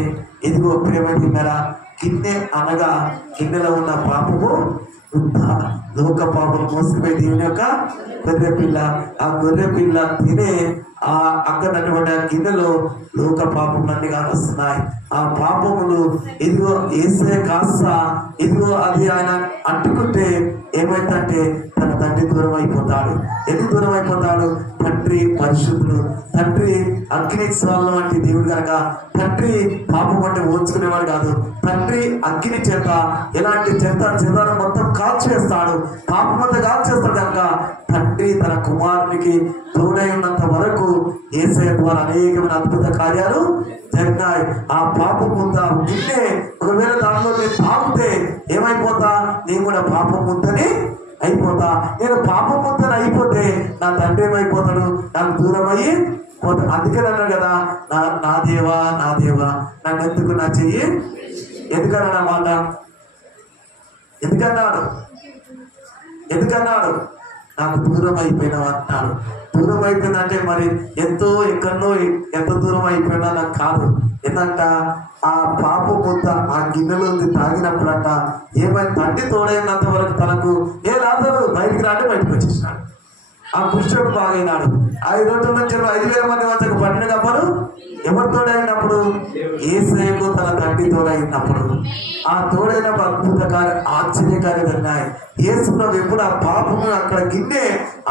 ఇదిగో ప్రేమ తిన్నారా గిన్నె అనగా గిన్నెలో ఉన్న పాపము ముద్ద, లోక పాపం మోసుకుపోయి దేవుని యొక్క గొర్రె పిల్ల. ఆ గొర్రె పిల్ల తినే ఆ అక్కడటువంటి ఆ గిన్నెలో లోక పాపములన్నీ కానొస్తున్నాయి. ఆ పాపములు ఇదిగో ఏసే కాస్త ఇదిగో అది ఆయన అంటుకుంటే ఏమైందంటే తన తండ్రి దూరం అయిపోతాడు. ఎందుకు దూరం అయిపోతాడు? తండ్రి పరిశుద్ధుడు, తండ్రి అగ్ని స్వాలం వంటి దేవుడు కనుక తండ్రి పాపం అంటే ఓర్చుకునేవాడు కాదు. తండ్రి అగ్ని చేత ఎలాంటి చెత్త మొత్తం కాల్చేస్తాడు, పాపం అంతా కాల్చేస్తాడు కనుక తండ్రి తన కుమారునికి తోడై ఉన్నంత వరకు యేసయ్య ద్వారా అనేకమైన అద్భుత కార్యాలు జరిగినాయి. ఆ పాపం ముద్ద గిన్నె ఒకవేళ దానిలో నేను తాగితే ఏమైపోతా? నేను కూడా పాపం ముద్దని అయిపోతా. నేను పాపం ముద్దని అయిపోతే నా తండ్రి ఏమైపోతాడు? నాకు దూరం అయ్యి పోతాడు. అందుకని అన్నాడు కదా, నా దేవా నా దేవా నన్ను ఎందుకు నా చెయ్యి ఎందుకన్నాడు అన్నమాట. ఎందుకన్నాడు? నాకు దూరం అయిపోయినావు అంటాడు. దూరం అయిపోయిందంటే మరి ఎంతో ఎక్కడో ఎంత దూరం అయిపోయినా నాకు కాదు. ఏంటంట ఆ పాప ముద్ద ఆ గిన్నెలో తాగినప్పుడంట ఏమైనా తండ్రి తోడైనంత వరకు తనకు ఏ లాజరు బయటికి రాంటే బయటకు వచ్చేసినాడు. ఆ కుష్ఠుడు బాగైనాడు. 5 రోజుల నుంచి 5,000 మంది వచ్చాక పడినప్పుడు ఎవరు తోడైనప్పుడు? యేసయ్యకు తన తండ్రి తోడైనప్పుడు. ఆ తోడైన అద్భుతకార్య ఆశ్చర్యకార్యం జరిగినాయి. యేసు ప్రభు ఎప్పుడు ఆ పాపము అక్కడ గిన్నె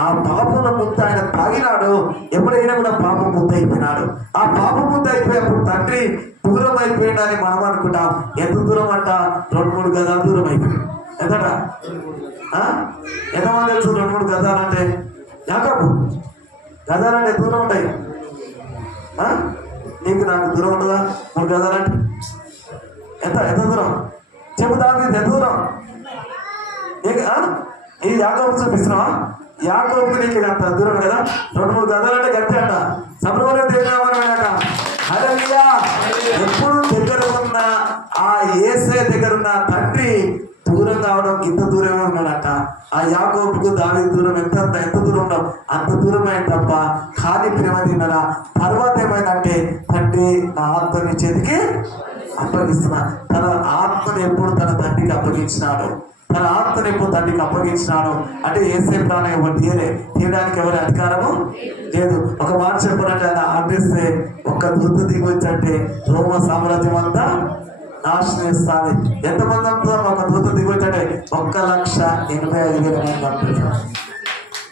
ఆ పాపముల ముద్ద ఆయన తాగినాడు. ఎప్పుడైనా కూడా పాపం ముద్ద అయిపోయినాడు. ఆ పాప ముద్ద అయిపోయినప్పుడు తండ్రి దూరం అయిపోయాడని మనం అనుకుంటాం. ఎంత దూరం అంట? 2-3 గజాల దూరం అయిపోయాడు. ఎంతట ఎంతమంది తెలుసు? 2-3 గజాలంటే యాకోబు గజాలంటే దూరం ఉంటాయి. నీకు నాకు దూరం ఉంటుందా? 3 గజాలంటే ఎంత దూరం చెబుతాను. ఎంత దూరం? ఇది యాకోబు చూపిస్తున్నావా? యాకోబుకి నీకు అంత దూరం కదా. 2-3 గజాలంటే గట్టి అంట. సబ్రమణ్యం దేవునాక హల్లెలూయా. ఎప్పుడు దగ్గర ఉన్న ఆ యేసయ్య దగ్గర ఉన్న తండ్రి దూరం కావడం ఇంత దూరమే ఉన్నాడట. ఆ యాకోబుకు దావీదు దూరం ఎంత దూరం ఉండవు అంత దూరమే తప్ప ఖాళీ ప్రేమ తిన్నారా. తర్వాత ఏమైందంటే తండ్రి నా ఆత్మని చేతికి అప్పగిస్తున్నా. తన ఆత్మని ఎప్పుడు తన తండ్రికి అప్పగించినాడు. తన ఆత్మని ఎప్పుడు తండ్రికి అప్పగించినాడు అంటే యేసయ్య ప్రాణం ఎవరు తీయడానికి ఎవరి అధికారము లేదు. ఒక మాట చెప్పాలంటే ఆయన ఆర్డిస్తే ఒక్క దూత దిగి వచ్చంటే రోమ సామ్రాజ్యం అంతా నాశనిస్తాది. ఎంతమంది అంటారు? ఒక దూత దిగి వచ్చంటే 1,85,000 మంది పంపిస్తారు.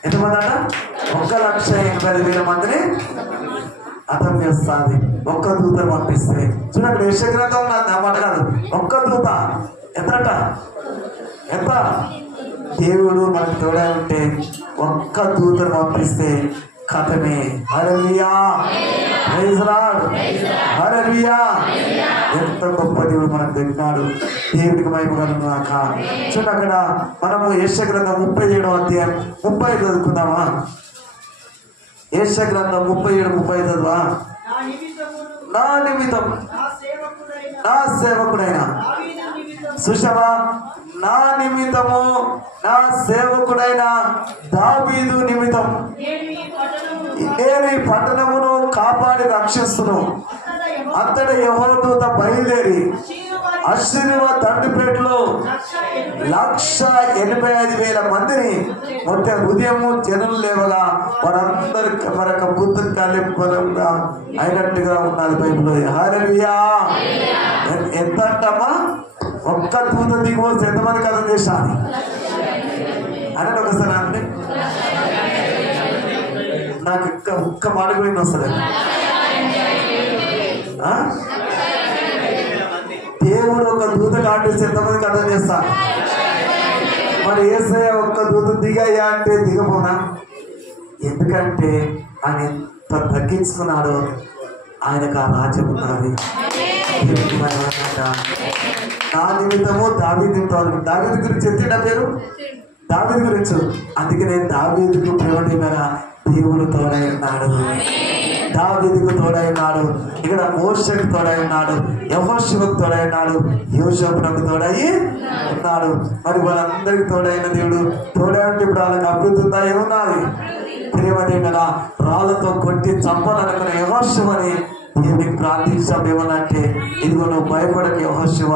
ఎంతమంది అంట? 1,85,000 మందిని అర్థం చేస్తుంది ఒక్క దూతను పంపిస్తే. చూడండి యెషయా ఉన్నది ఆ మాట కాదు. ఒక్క దూత ఎంత దేవుడు మనకు తోడే ఉంటే ఒక్క దూతను పంపిస్తే కథమే. హల్లెలూయా, ప్రైజ్ లార్డ్, హల్లెలూయా. ఎంత గొప్ప దేవుడు మనకు దొరికినాడు. దేవుడికి మహిమ కలుగుగాక. చూడండి అక్కడ మనము యెషయా గ్రంథం 37వ అధ్యాయం 35 చదువుకుందామా? యెషయా గ్రంథం 37:35 చదువా? నా నిమిత్తం నా సేవకుడైన సుషమా నా నిమిత్తము నా సేవకుడైన దావీదు నిమిత్తం నేను ఈ పట్టణమును కాపాడి రక్షిస్తును. అంతటా యెహోవా దూత బయలుదేరి అశ్షూరు తండ్రిపేటలో 1,85,000 మందిని మొత్తం ఉదయము జనులు లేవగా వారందరికి మరొక బుద్ధి కలిపరంగా అయినట్టుగా ఉన్నది బైబిల్లో. హల్లెలూయా. ఎంత అంటామా? ఒక్క దూత దిగిపోతే ఎంతమందికి అర్థం చేశాను అని ఒకసారి అంటే నాకు ఒక్క మాట కూడా వస్తుంది. దేవుడు ఒక దూత కాటిస్తే ఎంతమందికి అర్థం చేస్తాను. మరి యేసయ్య ఒక్క దూత దిగయ్యా అంటే దిగపోనా? ఎందుకంటే ఆయన ఎంత తగ్గించుకున్నాడో ఆయనకు ఆ రాజ్యం ఉన్నది. నా నిమిత్తము దావీదు గురించి ఎత్తిన పేరు దావీదు గురించి. అందుకే నేను దావీదుకు ప్రేమగా దేవుడు తోడై ఉన్నాడు. దావీదుకు తోడై ఉన్నాడు. ఇక్కడ మోషేకు తోడై ఉన్నాడు. యెహోషువకు తోడై ఉన్నాడు. యోసేపునకు తోడై ఉన్నాడు. మరి వాళ్ళందరికీ తోడైన దేవుడు తోడై ఉంటే ఇప్పుడు వాళ్ళకి అభివృద్ధి ఉందా? ఏమున్నది? ప్రేమదే కదా. రాళ్ళతో కొట్టి చంపాలనుకున్న యెహోషువని దేవునికి ప్రార్థించాం. ఏమనంటే ఇదిగో నువ్వు భయపడక యెహోషువ,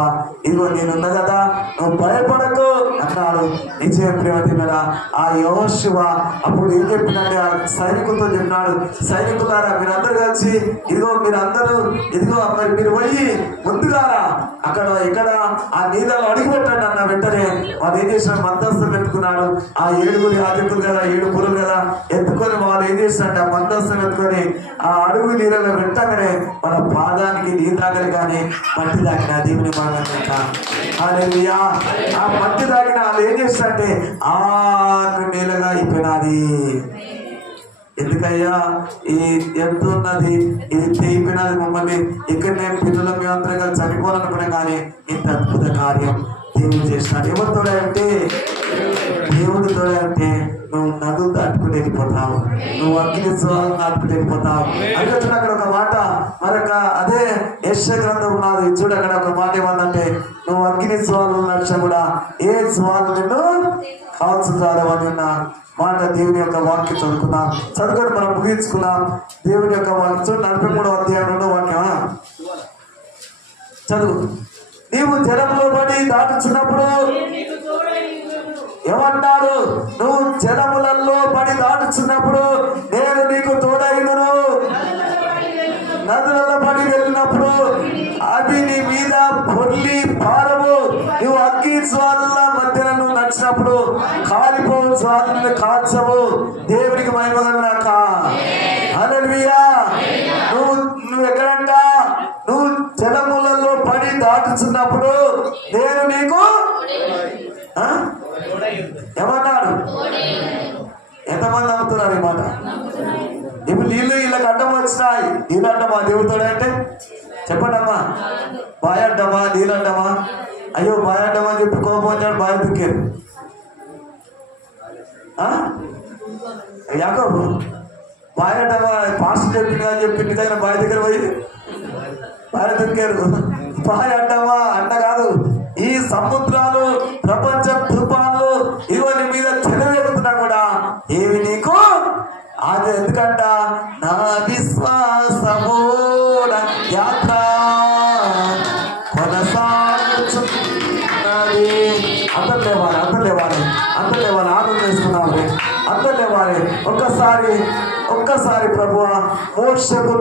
ఇదిగో నేనున్నా కదా, నువ్వు భయపడకు అన్నాడు. నిజం ప్రేమతిన్నాడా, ఆ యెహోషువ అప్పుడు ఏం చెప్పినంటే ఆ సైనికులతో చెప్పినాడు, సైనికులారా మీరందరూ కలిసి ఇదిగో మరి మీరు పోయి ముందుగారా అక్కడ ఇక్కడ ఆ నీళ్ళలో అడుగు పెట్టండి అన్న. వెంటనే వాళ్ళు ఏం చేసిన మందస్తు పెట్టుకున్నాడు. ఆ 7 యాజకులు కదా, 7 పురులు కదా ఎత్తుకొని వాళ్ళు ఏం చేసినట్టు ఆ మందస్తు పెట్టుకొని ఆ అడుగు నీళ్ళలో పెట్టగానే మన పాదానికి నీళ్ళు తాగలి కానీ మట్టి తాగిన దేవుని బాగా ఆ మట్టి తాగిన వాళ్ళు ఏం చేస్తారంటే ఆ నీళ్ళగా అయిపోయినది. ఎందుకయ్యా ఈ ఎంత ఉన్నది, ఇది తెగిపోయినది మమ్మల్ని ఇక్కడ నేను పిల్లలు మేమందరం కలిసి చనిపోవాలనుకున్నాం, కానీ ఇంత అద్భుత కార్యం దేవుడు చేసినాడు. ఎవరితో అంటే దేవుడితో అంటే నువ్వు నదులు దాటుకుని వెళ్ళిపోతావు, నువ్వు అగ్ని స్వాలను దాటుకుని వెళ్ళిపోతావు. అయితే అక్కడ ఒక మాట మరొక అదే యెషయా గ్రంథం ఉన్నది చూడు, అక్కడ ఒక మాట ఏమందంటే నువ్వు అగ్ని స్వాలు నడిచా కూడా ఏ స్వాలు నిన్ను కాల్చుతారు అని ఉన్న మాట దేవుని యొక్క వాక్యం చదువుకున్నాం. చదువుకొని మనం ముగించుకున్నాం. దేవుని యొక్క వాక్యం 43వ అధ్యాయం 2వ వాక్యం చదువు. నీవు జలంలో పడి దాటుచున్నప్పుడు ఏమన్నాడు? నువ్వు జలములలో పడి దాటుచున్నప్పుడు నేను నీకు తోడైనను, నదులలో పడి వెళ్ళినప్పుడు అవి నీ మీద పొర్లి పారవు. నువ్వు అగ్ని జ్వాలల మధ్యన నువ్వు నడిచినప్పుడు కాలిపోవు జ్వాలను కాల్చవు. దేవునికి మహిమ కలుగుగాక. హల్లెలూయా. నువ్వు ఎక్కడంట? నువ్వు జలములలో పడి దాటుచున్నప్పుడు నేను నీకు ఏమన్నాడు? ఎంతమంది నమ్ముతున్నారు ఈ మాట? ఇప్పుడు నీళ్ళు వీళ్ళకి అడ్డం వచ్చినాయి. నీళ్ళు అంటమా దేవుడితో అంటే? చెప్పండి అమ్మా. బాయ్ అంటమా, నీళ్ళు అంటమా? అయ్యో బాయ్ అంటమా అని చెప్పి కోపం వచ్చాడు, బాయ్ దుక్కారు. యాకోబు బాయ్ అంటమా పాస్టర్ చెప్పింది అని చెప్పి నీ దగ్గర బాయ్ దగ్గర పోయి బాయ్ దుక్కారు. బాయ్ అంటమా అంట కాదు. ఈ సముద్రాలు, ప్రపంచ తుఫాన్లు ఇవన్నీ మీద చెలవేగుతున్నా కూడా ఏవి నీకు అది. ఎందుకంట నా విశ్వాసము యాత్ర కొనసాగుతున్నది. అందరు లేవాలి ఆనందం చేసుకున్నాము. అందరు లేవాలి. ఒక్కసారి ప్రభువా మోషకు